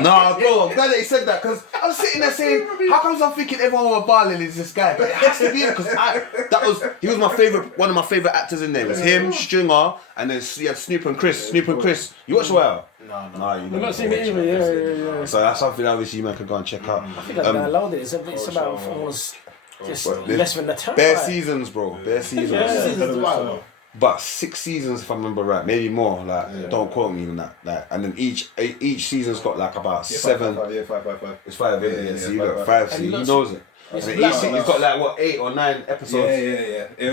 Nah, bro, I'm glad that he said that because I was sitting there saying, how comes I'm thinking everyone with Barley is this guy? But it has to be because he was my favorite, one of my favorite actors in there. It was him, Stringer, and then you had Snoop and Chris. Snoop and Chris. You watch Well? No, you I've not seen it either. Yeah. So that's something obviously you man could go and check out. I think I downloaded it. It's about almost just But less than the time. Bare seasons, bro. Bare seasons. But 6 seasons, if I remember right, maybe more. Like, don't quote me on that. Like, and then each season's got like about 7. Five. It's 5, isn't it? So you got 5. So he knows it. And then each season's got like what 8 or 9 episodes. Yeah. It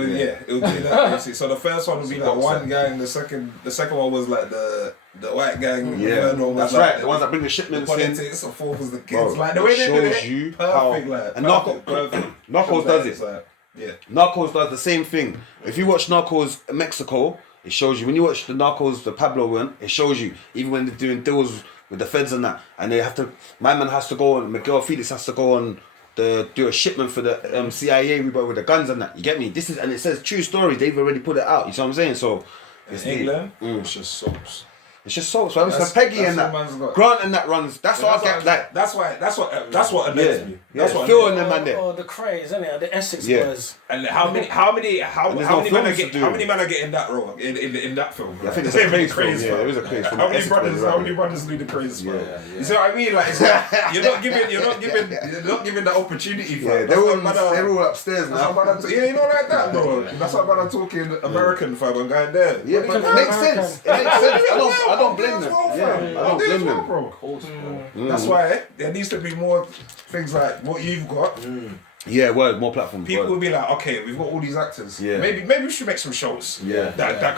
would be that basic. So the first one would be like one gang. The second one was like the white gang. Yeah, The third one was that's like right. The ones that bring the shipments in. politics. The fourth was the kids. Bro, Like the way they did shows it. you Perfect. how. Like, And perfect. Narcos does It's it. like, yeah. Narcos does the same thing. If you watch Narcos Mexico, it shows you. When you watch the Narcos, the Pablo one, it shows you. Even when they're doing deals with the feds and that, and they have to. My man has to go on. Miguel Felix has to go on. Do a shipment for the CIA with the guns and that. You get me? This is, and it says true story. They've already put it out. You see what I'm saying? So it's England. It's just soaps. It's just soaps. So Peggy and that. man's got. Grant and that runs. That's what I get. Like That's what annoys me. That's what Phil and them man there. Or the craze, isn't it? The Essex Yeah. boys. And how many men are getting that role in that film? I think it's a craze film. Yeah, it was a craze film. How many brothers do the craze film? You see what I mean? Like it's like, you're not giving the opportunity for Yeah, it. they're all upstairs now. Yeah, you know like that though. That's what I'm talking American fam and going there. Yeah, but it makes sense. It makes sense. I don't blame them. Yeah, I don't blame them. Bro. That's why there needs to be more things like what you've got. Yeah, more platforms. People will be like, okay, we've got all these actors. Yeah. Maybe we should make some shows. Yeah. That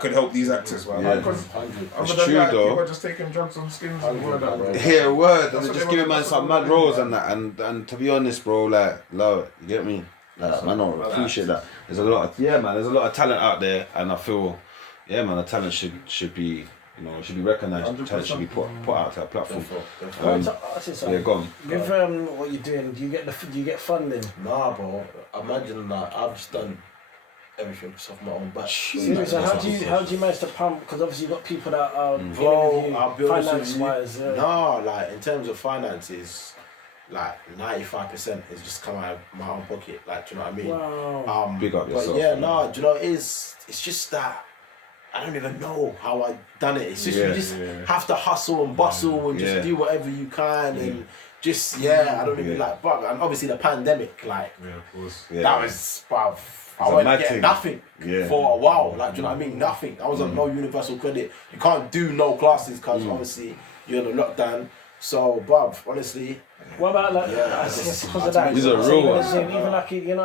could help these actors, man. Yeah. Because It's other than true that, though. people are just taking drugs on skins and all of that. Yeah, word. That's And what just they giving man want- some mad roles and that. And to be honest, bro, like, love it. You get me? Like, man, I appreciate that. There's a lot of talent out there, and I feel, yeah, man, the talent should be. You know, it should be recognised. Talent should be put out to a platform. Yeah, go on. With what you're doing, do you get funding? Nah, bro. Imagine that. I've just done everything off my own back. So how do you manage to pump? Because obviously you've got people that are Bro, I'll be honest with finance you. wise. Nah, like in terms of finances, like 95% is just come out of my own pocket. Like, do you know what I mean? Wow. Big up But yourself. yeah, man. nah, do you know it's just that I don't even know how I done it. It's just you just have to hustle and bustle and just do whatever you can and just I don't even like bug. And obviously the pandemic, like of course. that was bruv, I a wasn't mad getting thing. nothing for a while. Like, do you know what I mean? Nothing. I was on no universal credit. You can't do no classes because obviously you're in a lockdown. So, bruv, honestly. What about like because of that? These are real ones. Even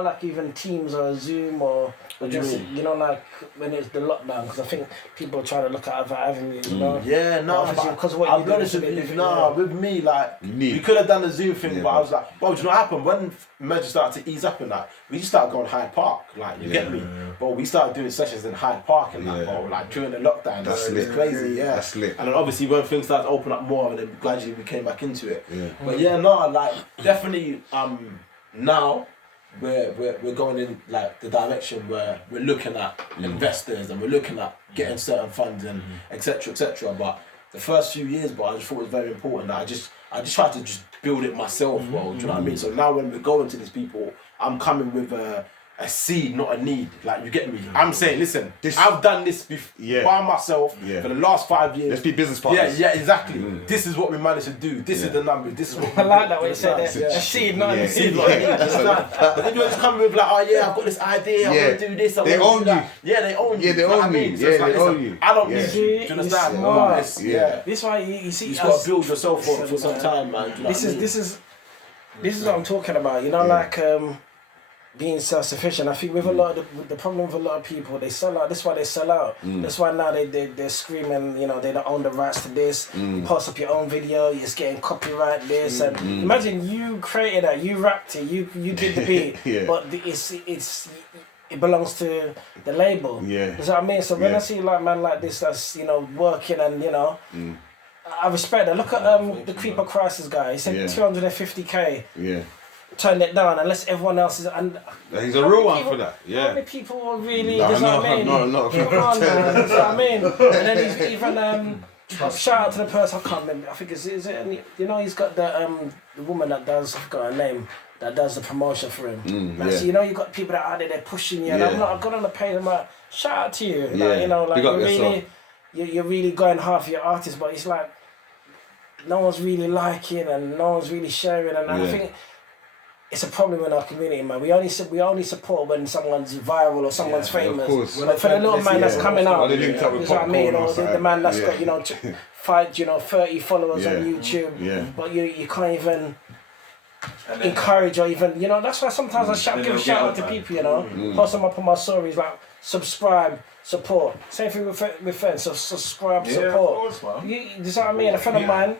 like even Teams or Zoom or just like when it's the lockdown, because I think people are trying to look at other avenues. You know? Yeah, no, Obviously, because of what I'll you be do, honest it's a with bit you, different, with me, like, we could have done the Zoom thing, but I was like, bro, do you know what happened? When measures started to ease up and that, we just started going Hyde Park, like, you get me? But we started doing sessions in Hyde Park and that, bro, like, during the lockdown. That's it was lit. crazy, yeah. That's lit. And then obviously when things started to open up more, and then gradually we came back into it. But yeah, no, like, definitely, now, we're going in like the direction where we're looking at investors and we're looking at getting certain funds and etc. But the first few years, but I just thought it was very important that I just tried to just build it myself, bro. Do you know what I mean? So now when we're going to these people, I'm coming with a seed, not a need. Like, you get me? I'm saying, listen, I've done this by myself for the last 5 years. Let's be business partners. Yeah, exactly. This is what we managed to do. This is the number. This is what I like that way you said that. A seed, not a seed. But then you're just coming with like, oh yeah, I've got this idea, I'm gonna do this, They own you. Yeah, they own you. Yeah, they You know what own I mean? you. So it's Yeah, like, they listen, own you. I don't Yeah. need you. Do you understand? smart. This is why you see. You just gotta build yourself for some time, man. Do you know what I mean? This is what I'm talking about. You know, like being self-sufficient. I think with a lot of the problem with a lot of people, they sell out. That's why they sell out. That's why now they're screaming, you know, they don't own the rights to this. You post up your own video, you're just getting copyright this. And imagine you created that, you rapped it, you did the beat, but it belongs to the label. Yeah. You know what I mean? So when I see like man like this that's, you know, working and, you know, I respect that. Look at the Creeper Crisis guy. He said 250k. Yeah. Turned it down unless everyone else is. And he's a real one for that. Yeah. How many people are really? No, you know what I mean? no. Come on, man. You know what I mean? And then he's even shout out to the person. I can't remember. I think is it? You know, he's got the woman that does. I've got her name. That does the promotion for him. So you know, you got people that are there pushing you. And I've got on the page. I'm like, shout out to you. Like, you know, like you're really going hard for your artist, but it's like no one's really liking and no one's really sharing, and I think it's a problem in our community, man. We only support when someone's viral or someone's famous. Of course. But for the little man that's coming out, They linked up with you know what I mean? Or the man that's Yeah. got, you know, 30 followers on YouTube, Yeah. but you can't even encourage or even, you know, that's why sometimes I give a shout out to people, you know, post them up on my stories, like subscribe, support. Same thing with Fend, so subscribe, support. Of course, man. You know what I mean? A friend of mine.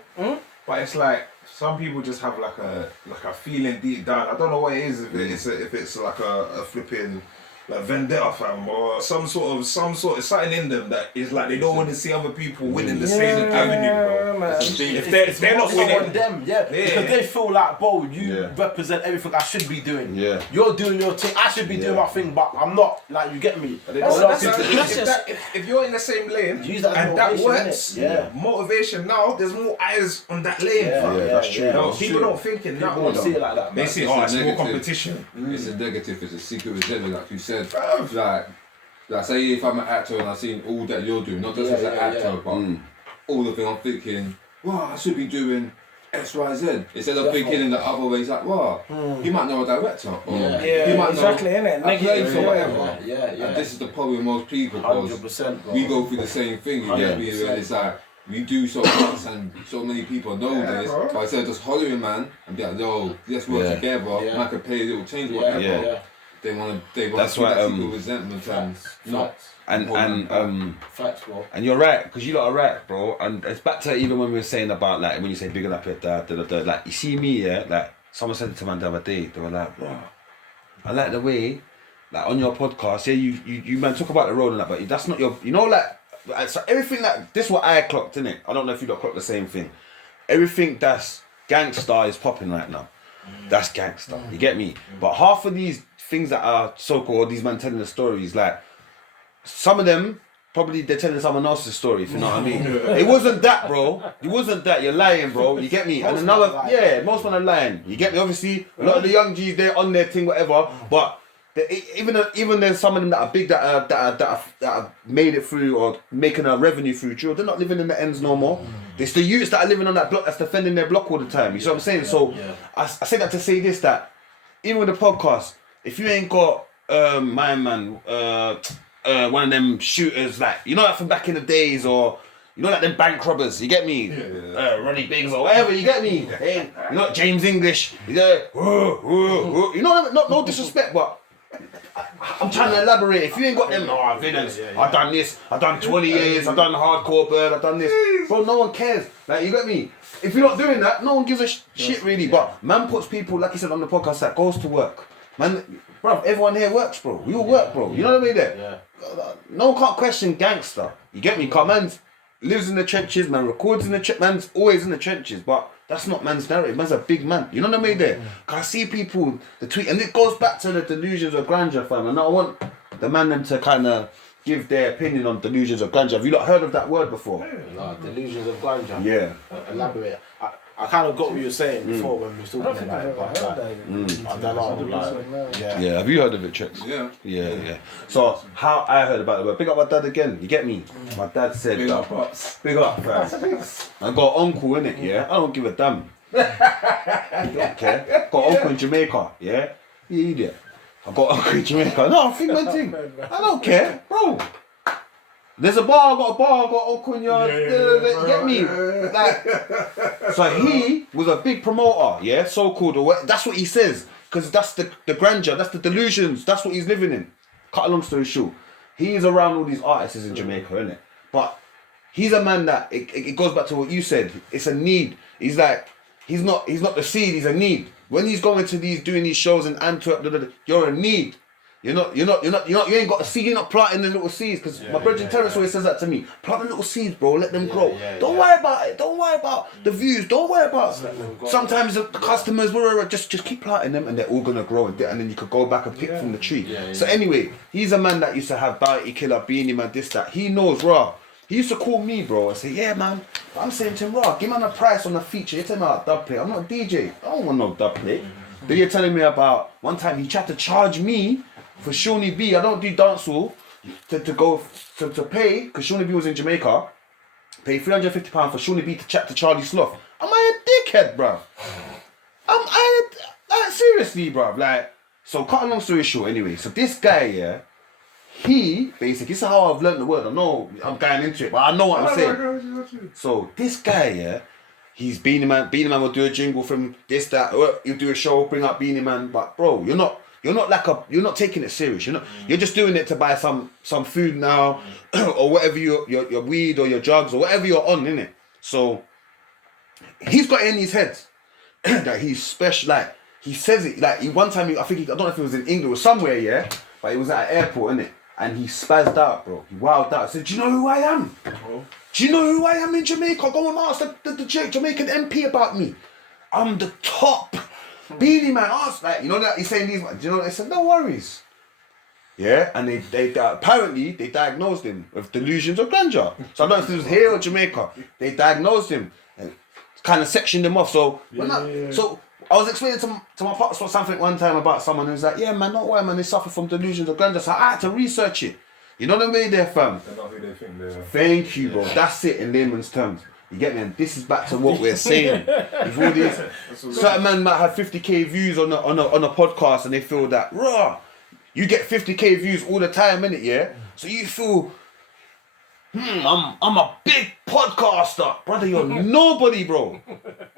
But it's like some people just have like a feeling deep down. I don't know what it is. If it's like a flipping like vendetta, fam, or some sort of something in them that is like they don't want to see other people winning the same avenue, bro. Man. If they're not winning, on them, because they feel like, bro, you represent everything I should be doing. Yeah. You're doing your thing. I should be doing my thing, but I'm not. Like, you get me? if you're in the same lane Use that as and that motivation, works, innit? motivation now. There's more eyes on that lane, fam. that's true. No, people don't think in that People don't see it like that, They man. see, It's oh, a it's more negative. competition. It's a negative, it's a secret agenda, like you said. Like say if I'm an actor and I've seen all that you're doing, not just as an actor, but all the thing I'm thinking, wow, I should be doing X, Y, Z. Instead of thinking in the other way, it's like, wow, he might know a director. Or he might exactly, know innit? a place or whatever. Yeah. And this is the problem with most people, because 100%, bro. we go through the same thing. You get me? Where it's like, we do so much and so many people know this, but instead of just hollering, man, and be like, yo, let's work together, man can pay a little change, whatever. They want That's to why, that secret resentment and Facts, bro. And you're right, because you lot are right, bro. And it's back to even when we were saying about, like, when you say bigging up your dad, like, you see me, like, someone said it to me the other day, they were like, bro, I like the way, like, on your podcast, you man talk about the road and that, but that's not your, you know, like, so everything that, this is what I clocked, innit? I don't know if you lot clocked the same thing. Everything that's gangster is popping right now. That's gangster, you get me? But half of these things that are so-called, these men telling the stories, like, some of them, probably they're telling someone else's story, if you know what I mean. It wasn't that, bro. It wasn't that. You're lying, bro. You get me? And another, most men are lying. You get me? Obviously, a lot of the young G's, they're on their thing, whatever. But even there's some of them that are big, that are made it through or making a revenue through. True, they're not living in the ends no more. It's the youths that are living on that block that's defending their block all the time. You see what I'm saying? So I say that to say this, that even with the podcast, if you ain't got my man, one of them shooters, like, you know, like from back in the days, or you know, like them bank robbers, you get me? Ronnie Biggs or whatever, you get me? Hey, you know, James English, you know, no disrespect, but I'm trying to elaborate. If you ain't got them, villains, I've done this, I've done 20 years, I've done hardcore bird, I've done this. Bro, no one cares. Like, you get me? If you're not doing that, no one gives a shit really. But man puts people, like you said on the podcast, that goes to work. Man, bro, everyone here works, bro. We all work, bro. You know what I mean? There. No one can't question gangster. You get me? Cause man lives in the trenches, man records in the trenches, man's always in the trenches, but that's not man's narrative. Man's a big man. You know what I mean? There. Cause I see people, the tweet, and it goes back to the Delusions of Grandeur, fam. And I want the man them to kind of give their opinion on Delusions of Grandeur. Have you not heard of that word before? Delusions of Grandeur. Yeah. Elaborate. I kind of got what you were saying before when we were talking about it, but I don't know. Yeah, have you heard of it, Trix? Yeah. So, how I heard about the word, big up my dad again, you get me? My dad said, Big up, pops. big up, fam. I got an uncle in it, yeah? I don't give a damn. I don't care. Got an uncle in Jamaica, yeah? You idiot. I got an uncle in Jamaica. No, think one thing. I don't care, bro. There's a bar, I got uncle in your, you get me? Like, so he was a big promoter, yeah, so-called, or what, that's what he says. because that's the grandeur, that's the delusions, that's what he's living in. Cut a long story short, he's around all these artists in Jamaica, innit? But he's a man that it goes back to what you said. It's a need. He's like he's not the seed. He's a need. When he's going to doing these shows in Antwerp, you're a need. You ain't got a seed. You're not planting the little seeds. Because my brother Terrence always says that to me. Plant the little seeds, bro. Let them grow. Don't worry about it. Don't worry about the views. Don't worry about. Sometimes the customers just keep planting them, and they're all gonna grow, and then you could go back and pick from the tree. So anyway, he's a man that used to have Bounty Killer, Beanie Man, this that. He knows, raw. He used to call me, bro, and say, yeah, man. I'm saying to him, raw, give man a price on the feature. You're telling me about dub plate. I'm not a DJ. I don't want no dub plate. Then you're telling me about one time he tried to charge me for Shawnee B. I don't do dancehall to pay, because Shawnee B was in Jamaica. Pay £350 for Shawnee B to chat to Charlie Sloth. Am I a dickhead, bruv? Like, seriously, bruv. Like, so cut a long story short anyway. So this guy, yeah, he basically, this is how I've learned the word. I know I'm going into it, but I know what I'm saying. So this guy, yeah, he's Beanie Man. Beanie Man will do a jingle from this, that. He'll do a show, bring up Beanie Man. But bro, you're not taking it serious. You're just doing it to buy some food now, or whatever your weed or your drugs or whatever you're on, innit? So he's got it in his head that he's special. Like he says it. Like one time, I don't know if it was in England or somewhere, yeah, but it was at an airport, innit? And he spazzed out, bro. He wilded out. Said, "Do you know who I am? Do you know who I am in Jamaica? Go and ask the Jamaican MP about me. I'm the top." Beanie Man asked, like, you know that he's saying these, do you know what they said? No worries. Yeah, and they apparently they diagnosed him with delusions of grandeur. So I don't know if it was here or Jamaica. They diagnosed him and kind of sectioned him off. So so I was explaining to my partner something one time about someone who's like, yeah, man, not worry, man, they suffer from delusions of grandeur. So I had to research it. You know what I mean, there, fam? They're not who they think they are. Thank you, bro. That's it in layman's terms. You get me? And this is back to what we're saying. With all these, certain man might have 50k views on a podcast, and they feel that raw. You get 50k views all the time, innit? Yeah. So you feel, I'm a big podcaster, brother. You're nobody, bro.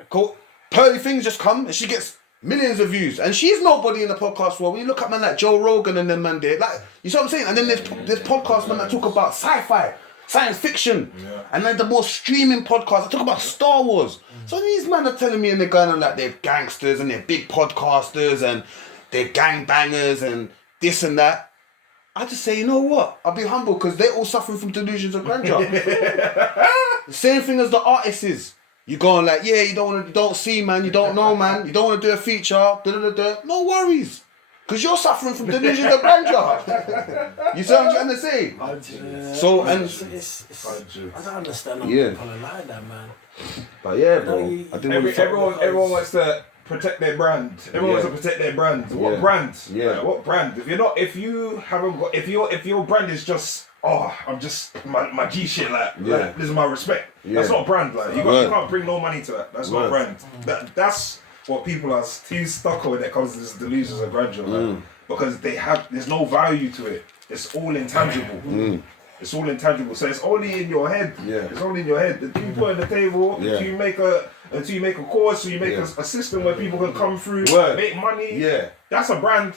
Cool. Pearly Things just come, and she gets millions of views, and she's nobody in the podcast world. When you look at man like Joe Rogan and them man there, like, you see what I'm saying? And then there's podcasts man that talk about sci-fi. Science fiction, and then the more streaming podcasts, I talk about Star Wars. So these men are telling me, and they're going on like they're gangsters and they're big podcasters and they're gangbangers and this and that. I just say, you know what? I'll be humble because they're all suffering from delusions of grandeur. The same thing as the artists is. You're going like, yeah, you don't see, man, you don't know, man, you don't want to do a feature, no worries. Because you're suffering from delusions of grandeur. You see what I'm trying to say? So, and I don't understand how people are like that, man. But yeah, bro. Everyone wants to protect their brand. Everyone wants to protect their brand. What brand? Yeah. Like, what brand? If your brand is just, I'm just my G shit, like this is my respect. That's not a brand. Like you can't bring no money to that. That's not a brand. That's what people are too stuck on when it comes to this delusions of grandeur, like, because there's no value to it. It's all intangible. It's all intangible. So it's only in your head. It's only in your head. Until you put on the table, until you make a course, or you make a system where people can come through, make money. That's a brand.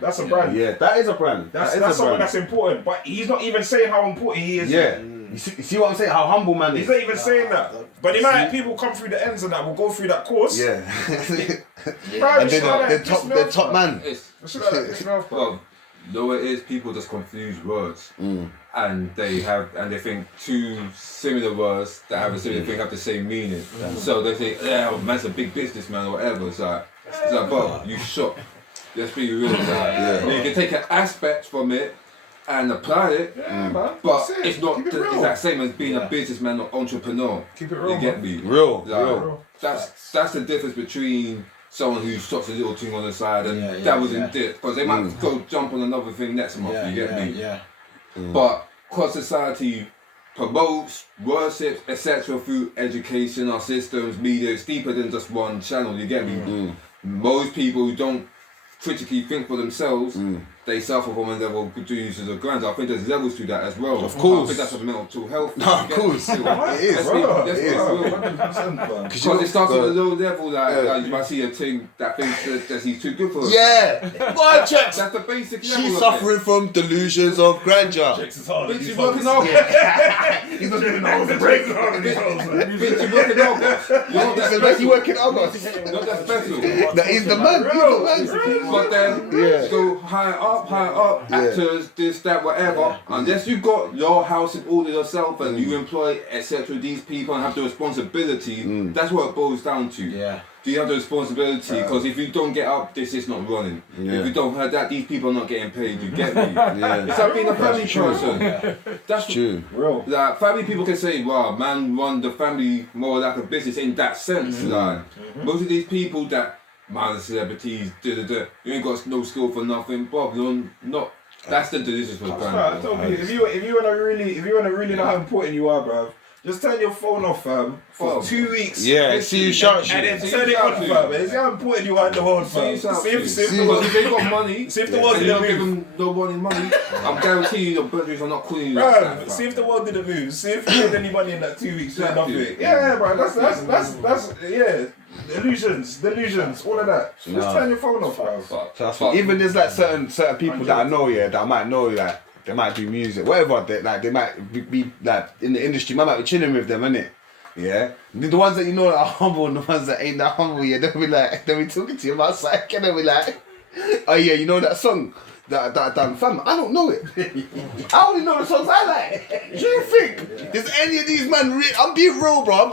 That's a brand. Yeah, that is a brand. That's something that's important. But he's not even saying how important he is. You see what I'm saying? How humble man is. He's not even saying that. But the amount of people come through the ends of that will go through that course. And they're top man. Well, though it is, people just confuse words, and they think two similar words that have a similar thing have the same meaning. So they think, yeah, man's a big businessman or whatever. It's like, bro, you shot. Let's be real. You can take an aspect from it and apply it, but it's not the exact same as being a businessman or entrepreneur. Keep it real. You get me? Real. That's the difference between someone who shots a little thing on the side and dabbles in dip, because they might go jump on another thing next month. You get me? But because society promotes, worships, etc. through education, our systems, media, it's deeper than just one channel. You get me? Most people who don't critically think for themselves they suffer from a level of delusions of grandeur. I think there's levels to that as well. Of course. I think that's a mental health. No, of course. It is. Let's be real. 100%, Because it starts at a low level, like you might see a thing that thinks that he's too good for us. Yeah. Well, checks. That's the basic level. She's of suffering from delusions of grandeur. Bitch, you working out. He's not doing all the breaks. Bitch, you working out. You're not that He special. working out. You're not that special. That he's the man. He's the man. But then, go higher up, actors, this, that, whatever. Unless you got your house in order yourself and you employ, etc., these people and have the responsibility, that's what it boils down to. Yeah. Do you have the responsibility? Because if you don't get up, this is not running. If you don't have that, these people are not getting paid. You get me? It's like being a family person. That's true. Real. Like, family people can say, wow, man run the family more like a business in that sense. Like, most of these people that, man, celebrities, you ain't got no skill for nothing, Bob, you're not. That's the decision for the brand. I told you, if you wanna really know how important you are, bruv, just turn your phone off, fam, for 2 weeks. Yeah, see you shout you. And then turn it on, fam. And see how important you are in the world, fam. See if they got money, see if the world didn't give move. them nobody money, I'm guaranteeing you your brothers are not calling you Bruv, that. see if the world didn't move. See if you made any money in that 2 weeks doing nothing. Yeah, bro, that's yeah. Delusions, all of that. Just turn your phone off, bro. So even there's like certain people that I know, that I might know, like they might do music, whatever. They might be like in the industry. I might be chilling with them, innit? Yeah. The ones that you know that are humble and the ones that ain't that humble, they'll be talking to you outside, and they'll be like, oh yeah, you know that song that I done, fam? I don't know it. I only know the songs I like. Do you think there's any of these man? I'm being real, bro.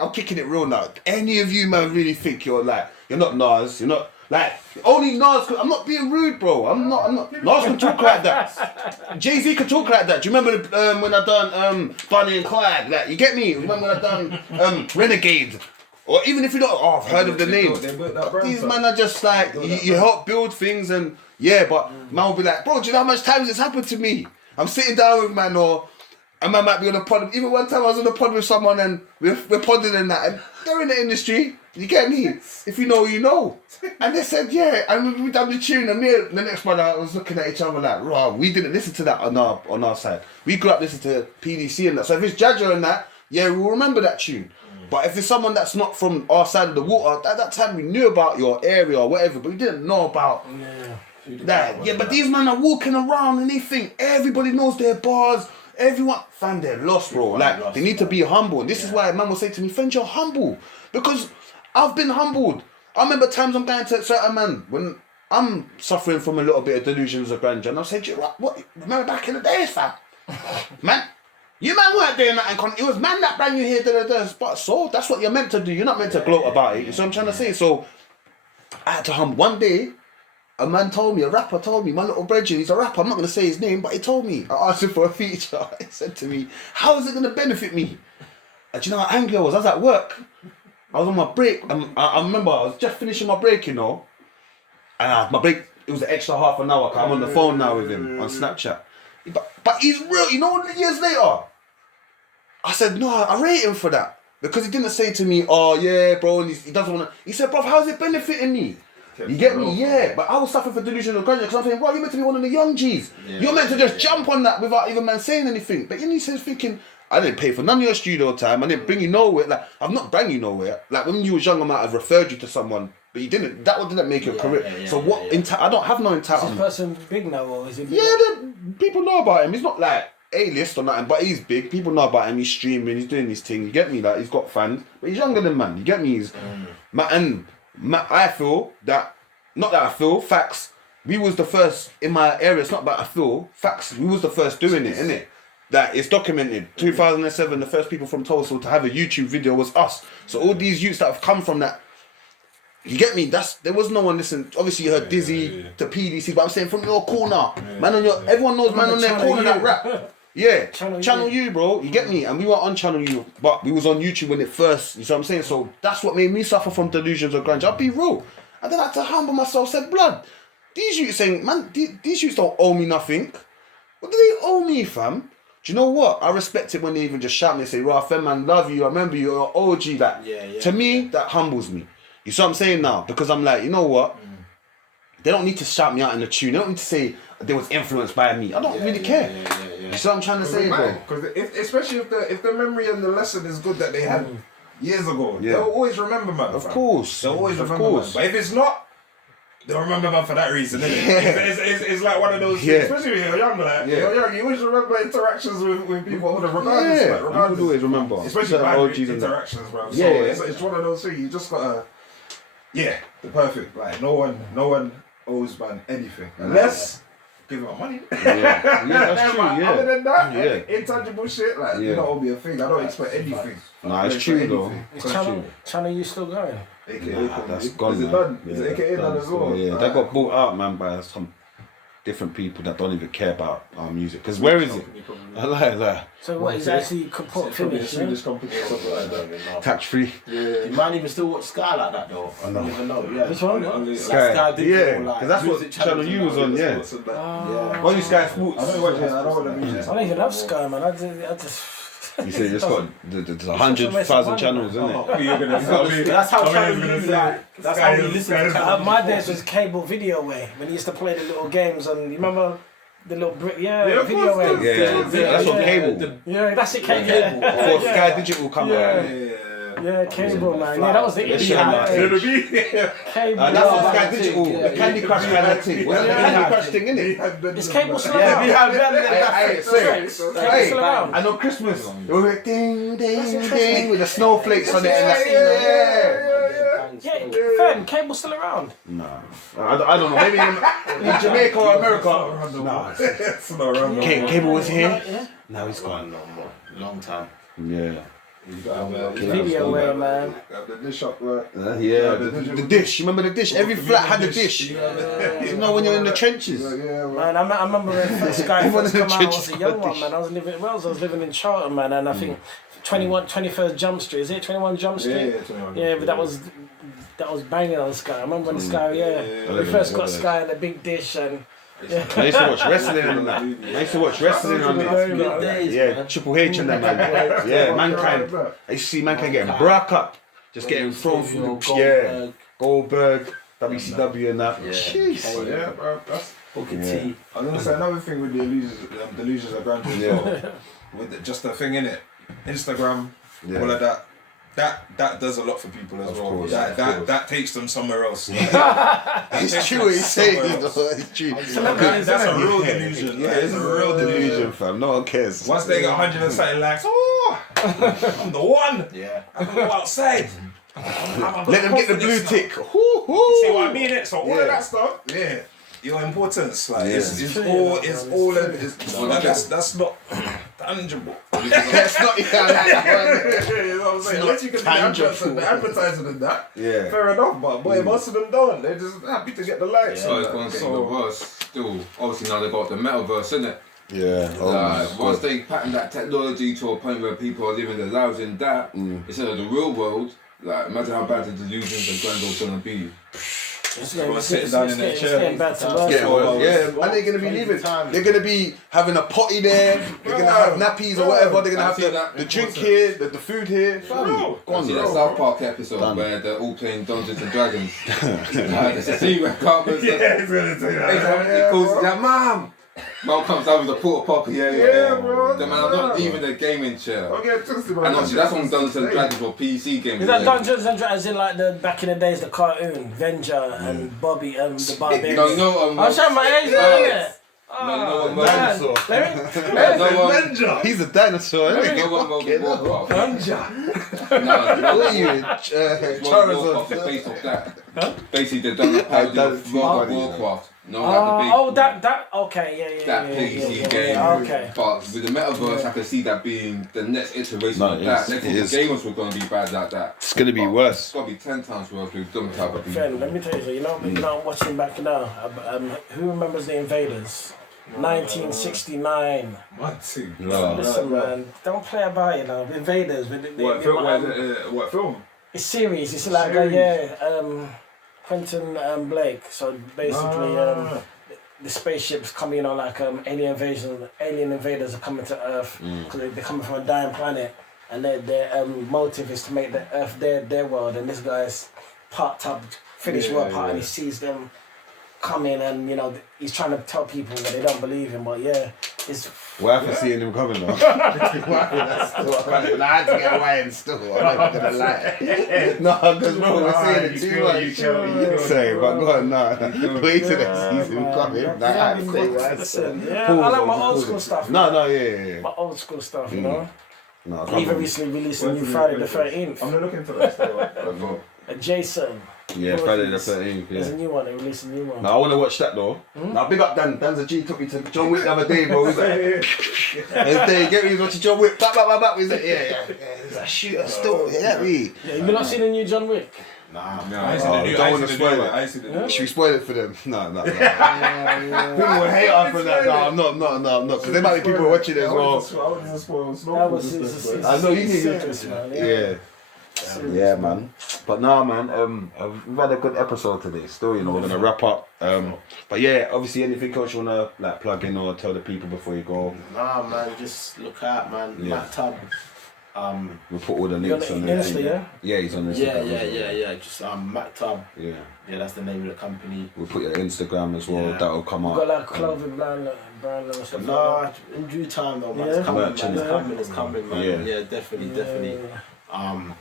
I'm kicking it real now. Any of you man really think you're not Nas? You're not. Like, only Nas, I'm not being rude, bro. I'm not. Nas can talk like that. Jay-Z can talk like that. Do you remember when I done Bonnie and Clyde? Like, you get me? Remember when I done Renegade? Or even if you don't, I've heard of the name. These men are just like, you help build things and, but man will be like, bro, do you know how much times it's happened to me? I'm sitting down with man or a man might be on a pod. Even one time I was on a pod with someone and we're podding and that, and they're in the industry. You get me? If you know, you know. And they said, and we done the tune, and me and the next brother was looking at each other like, raw, we didn't listen to that on our side. We grew up listening to PDC and that. So if it's Jaja and that, we'll remember that tune. But if it's someone that's not from our side of the water, at that time we knew about your area or whatever, but we didn't know about that. Yeah, but these men are walking around and they think everybody knows their bars. Everyone, fam, they're lost, bro. Like, they need to be humble. And this is why a man will say to me, Fend, you're humble. Because I've been humbled. I remember times I'm going to certain man when I'm suffering from a little bit of delusions of grandeur, and I'll say, what? Remember back in the days, fam? Man, you man weren't doing that. It was man that brought you here. But so that's what you're meant to do. You're not meant to gloat about it. You see what I'm trying to say? So I had to humble. One day, a rapper told me, my little brethren, he's a rapper, I'm not going to say his name, but he told me, I asked him for a feature. He said to me, how is it going to benefit me? And do you know how angry I was? I was at work. I was on my break. I remember I was just finishing my break, And my break, it was an extra half an hour. I'm on the phone now with him on Snapchat. But he's real. You know, years later, I said, no, I rate him for that. Because he didn't say to me, oh, yeah, bro, and he doesn't want to. He said, bro, how's it benefiting me? You get me? Yeah. But I was suffering for delusion of grandeur because I'm saying, bro, you're meant to be one of the young G's. You're meant to just jump on that without even man saying anything. But he says thinking, I didn't pay for none of your studio time. I didn't bring you nowhere. Like, I've not brought you nowhere. Like, when you was young, I might have referred you to someone. But you didn't. That one didn't make your career. So what? I don't have no entitlement. Is this person big now or is he big? Yeah, people know about him. He's not like A-list or nothing, but he's big. People know about him. He's streaming. He's doing his thing. You get me? Like, he's got fans, but he's younger than man. You get me? I feel that. Not that I feel, facts. We was the first in my area. It's not about I feel, facts. We was the first doing it, innit? That it's documented. 2007, the first people from Tulsa to have a YouTube video was us. So all these youths that have come from that, you get me? There was no one listening. Obviously you heard Dizzy to PDC, but I'm saying from your corner, everyone knows man on their corner that rap. Yeah, Channel U, bro. You get me? And we were on Channel U, but we was on YouTube when it first. You see what I'm saying? So that's what made me suffer from delusions of grandeur. I'll be real. And then I had to humble myself, said, blood, these youths saying, man, these youths don't owe me nothing. What do they owe me, fam? Do you know what? I respect it when they even just shout me and say, Rah, Fem, man, love you, I remember you, you're OG. To me, that humbles me. You see what I'm saying now? Because I'm like, you know what? They don't need to shout me out in the tune. They don't need to say, they was influenced by me. I don't really care. You see what I'm trying to say, bro? Because especially if the memory and the lesson is good that they had years ago, they'll always remember, man. Of course. They'll always remember, man. But if it's not, they'll remember, man, for that reason, innit? It's like one of those things, especially when you're young, like, you're young, you always remember interactions with people, regardless. You would always remember. Especially bad interactions, bro. So it's one of those things, you just gotta, the perfect. Like, no one owes, man, anything. Unless... give him money. That's true. Other than that, intangible shit, like you don't owe me a thing. I don't expect anything. Nah, it's true though. Channel, you still going? That's gone. Is it done? Is it AKA done as well? Yeah, they got bought out, man, by some different people that don't even care about our music. Because where is it? I lie. So what is actually finished? Swedish company or something like that. Tax free. You might even still watch Sky like that though. I never know. Yeah. Which one? Sky. Because that's what channel you was on. Yeah. Only Sky Sports. I don't watch it. I don't want to be. I don't even love Sky, man. I just. You say it's got there's 100,000 channels, isn't it? That's how channel you like. That's how we listen to. My days was cable video way when you used to play the little games and you remember the little video way. That's on cable. Yeah, that's it. Cable. Before Sky Digital come out. Yeah, cable, man. Yeah, that was the issue. Cable. That's what Sky Digital, the Candy Crush kind of thing. Wasn't the Candy Crush thing, innit? Is cable still around? Hey, I know Christmas. It was like ding, ding, ding with the snowflakes on it and that. Yeah, Fend, cable still around? Nah, I don't know. Maybe in Jamaica or America. Nah, it's not around. Cable was here. Now he's gone. Long time. Yeah. Video way, man. The dish up, right? The dish. You remember the dish? Every flat had a dish. You know when you're in the trenches. Man, I remember when Sky first came out. I was a young one, man. I was living in Wales. I was living in Charlton, man, and I think 21st Jump Street. Is it 21 Jump Street? Yeah, 21. Yeah, but that was banging on Sky. I remember when the Sky, we first got Sky and the big dish and. Yeah. I used to watch wrestling on that. I used to watch wrestling on that. Yeah, Triple H and that, man. Yeah, Mankind. I used to see Mankind getting broke up. Just getting thrown through the Goldberg, WCW and that. Jeez. Yeah, bro. That's Booker T. I was gonna say another thing with the Delusions of Grandeur as well. With just the thing in it. Instagram, all of that. That does a lot for people as well. That takes them somewhere else. It's true what he's saying. It's true. That's a real delusion. Yeah, it's a real delusion, fam. No one cares. Once they get 100 and something likes, I'm the one. Yeah. I can go outside. Let them get the blue tick. You see what I mean? So all of that stuff, your importance, like it's all that's not tangible. That's not you know what I'm saying? Unless you can do the advertising and that, fair enough. But boy, most of them don't. They're just happy to get the likes. So it's going to the worse still. Obviously now they got the metaverse, innit? Yeah. Once they patent that technology to a point where people are living their lives in that instead of the real world, like imagine how bad the Delusions and Grandeur gonna be. Sitting down in their chair. And they're gonna be leaving. They're gonna be having a potty there. They're gonna have nappies or whatever. They're gonna have the drink here, the food here. Go on, see that South Park episode where they're all playing Dungeons and Dragons. There's a scene where Cartman's he's gonna do that. He calls that Mom comes out with a porta potty. Bro. The man, I'm not even a gaming chair. Okay, and obviously that's on Dungeons and Dragons or PC games. Is that Dungeons and Dragons in like the back in the days, the cartoon, Venger and Bobby and the Barbarian? No, I'm showing my age now, innit? Dinosaur. He's a dinosaur, isn't he? What are you? Charizard. Based off that. Basically, they've done a parody of Warcraft. Okay, that PC game. Okay. But with the metaverse, I can see that being the next iteration of that. Next the gamers were going to be bad like that. It's going to be worse. It's going to be 10 times worse with them type of people. Fend, let me tell you, you know I'm watching back now. Who remembers the Invaders? 1969. Listen, man, don't play about it now. Invaders. What film? It's series. It's like Quentin Blake. So basically, the spaceships coming on like alien invaders are coming to Earth because they're coming from a dying planet, and their motive is to make the Earth their world. And this guy's parked up, finished work part, and he sees them come in and, you know, he's trying to tell people that they don't believe him, but yeah, it's... We're after seeing him coming though. I had to get Wayne still, I'm not gonna lie. No, because bro, we're seeing it too much. Sorry, but go on, wait till they see him coming. I like my old school stuff. Yeah. My old school stuff, you know? No, He even recently released a new Friday the 13th. I'm not looking for that still. Jason. Yeah, Friday the 13th. There's a new one, they released a new one. No, I want to watch that though. Now, big up Dan. Dan's a G. Took me to John Wick the other day, bro. He's like, get me watching John Wick. Back. He's like, yeah. He's like, shoot a store. You get me? Yeah, you not seen the new John Wick? Nah, don't want to spoil it. Should we spoil it for them? No. People would hate us for that. No, I'm not. Because there might be people watching it as well. I wouldn't even spoil That was I know you need serious, man. Yeah. Yeah, man. But nah, man. We've had a good episode today. Still, you know, we're gonna wrap up. But yeah, obviously, anything else you wanna like plug in or tell the people before you go? Nah, man. Just look out, man. Matt Tubb. We'll put all the links on there. Yeah, he's on Instagram. Yeah. Just Matt Tubb. Yeah, that's the name of the company. We'll put your Instagram as well. Yeah. That'll come You up. got like clothing brand or something. Nah, in due time though, man. It's coming, man. Yeah, definitely.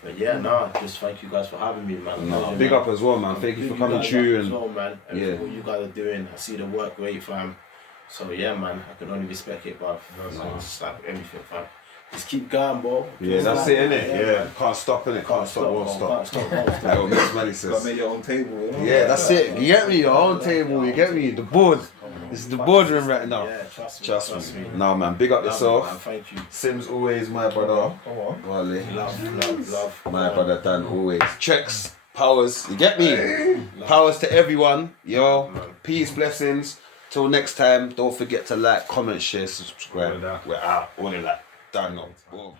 But yeah, just thank you guys for having me, man. Big up as well, man. Thank you for coming through as well, man. Everything what you guys are doing, I see the work rate, fam. So yeah, man, I can only respect it, bruv. It's like everything, fam. Just keep going, bro. Yeah, that's it, innit? Yeah. Can't stop, innit? Can't stop, won't stop. Like what Miss Melly says. Gotta make your own table, you know? Yeah, that's it. You get me? Your own table, you get me? The board. This is the boardroom right now. Yeah, trust me. No, man, big up yourself. Man, thank you. Sims always, my brother. Come on. Wale. Love. My brother Dan always. Checks, powers, you get me? Powers to everyone. Yo, peace, blessings. Till next time, don't forget to like, comment, share, subscribe. We're out. All of that. Done. Boom.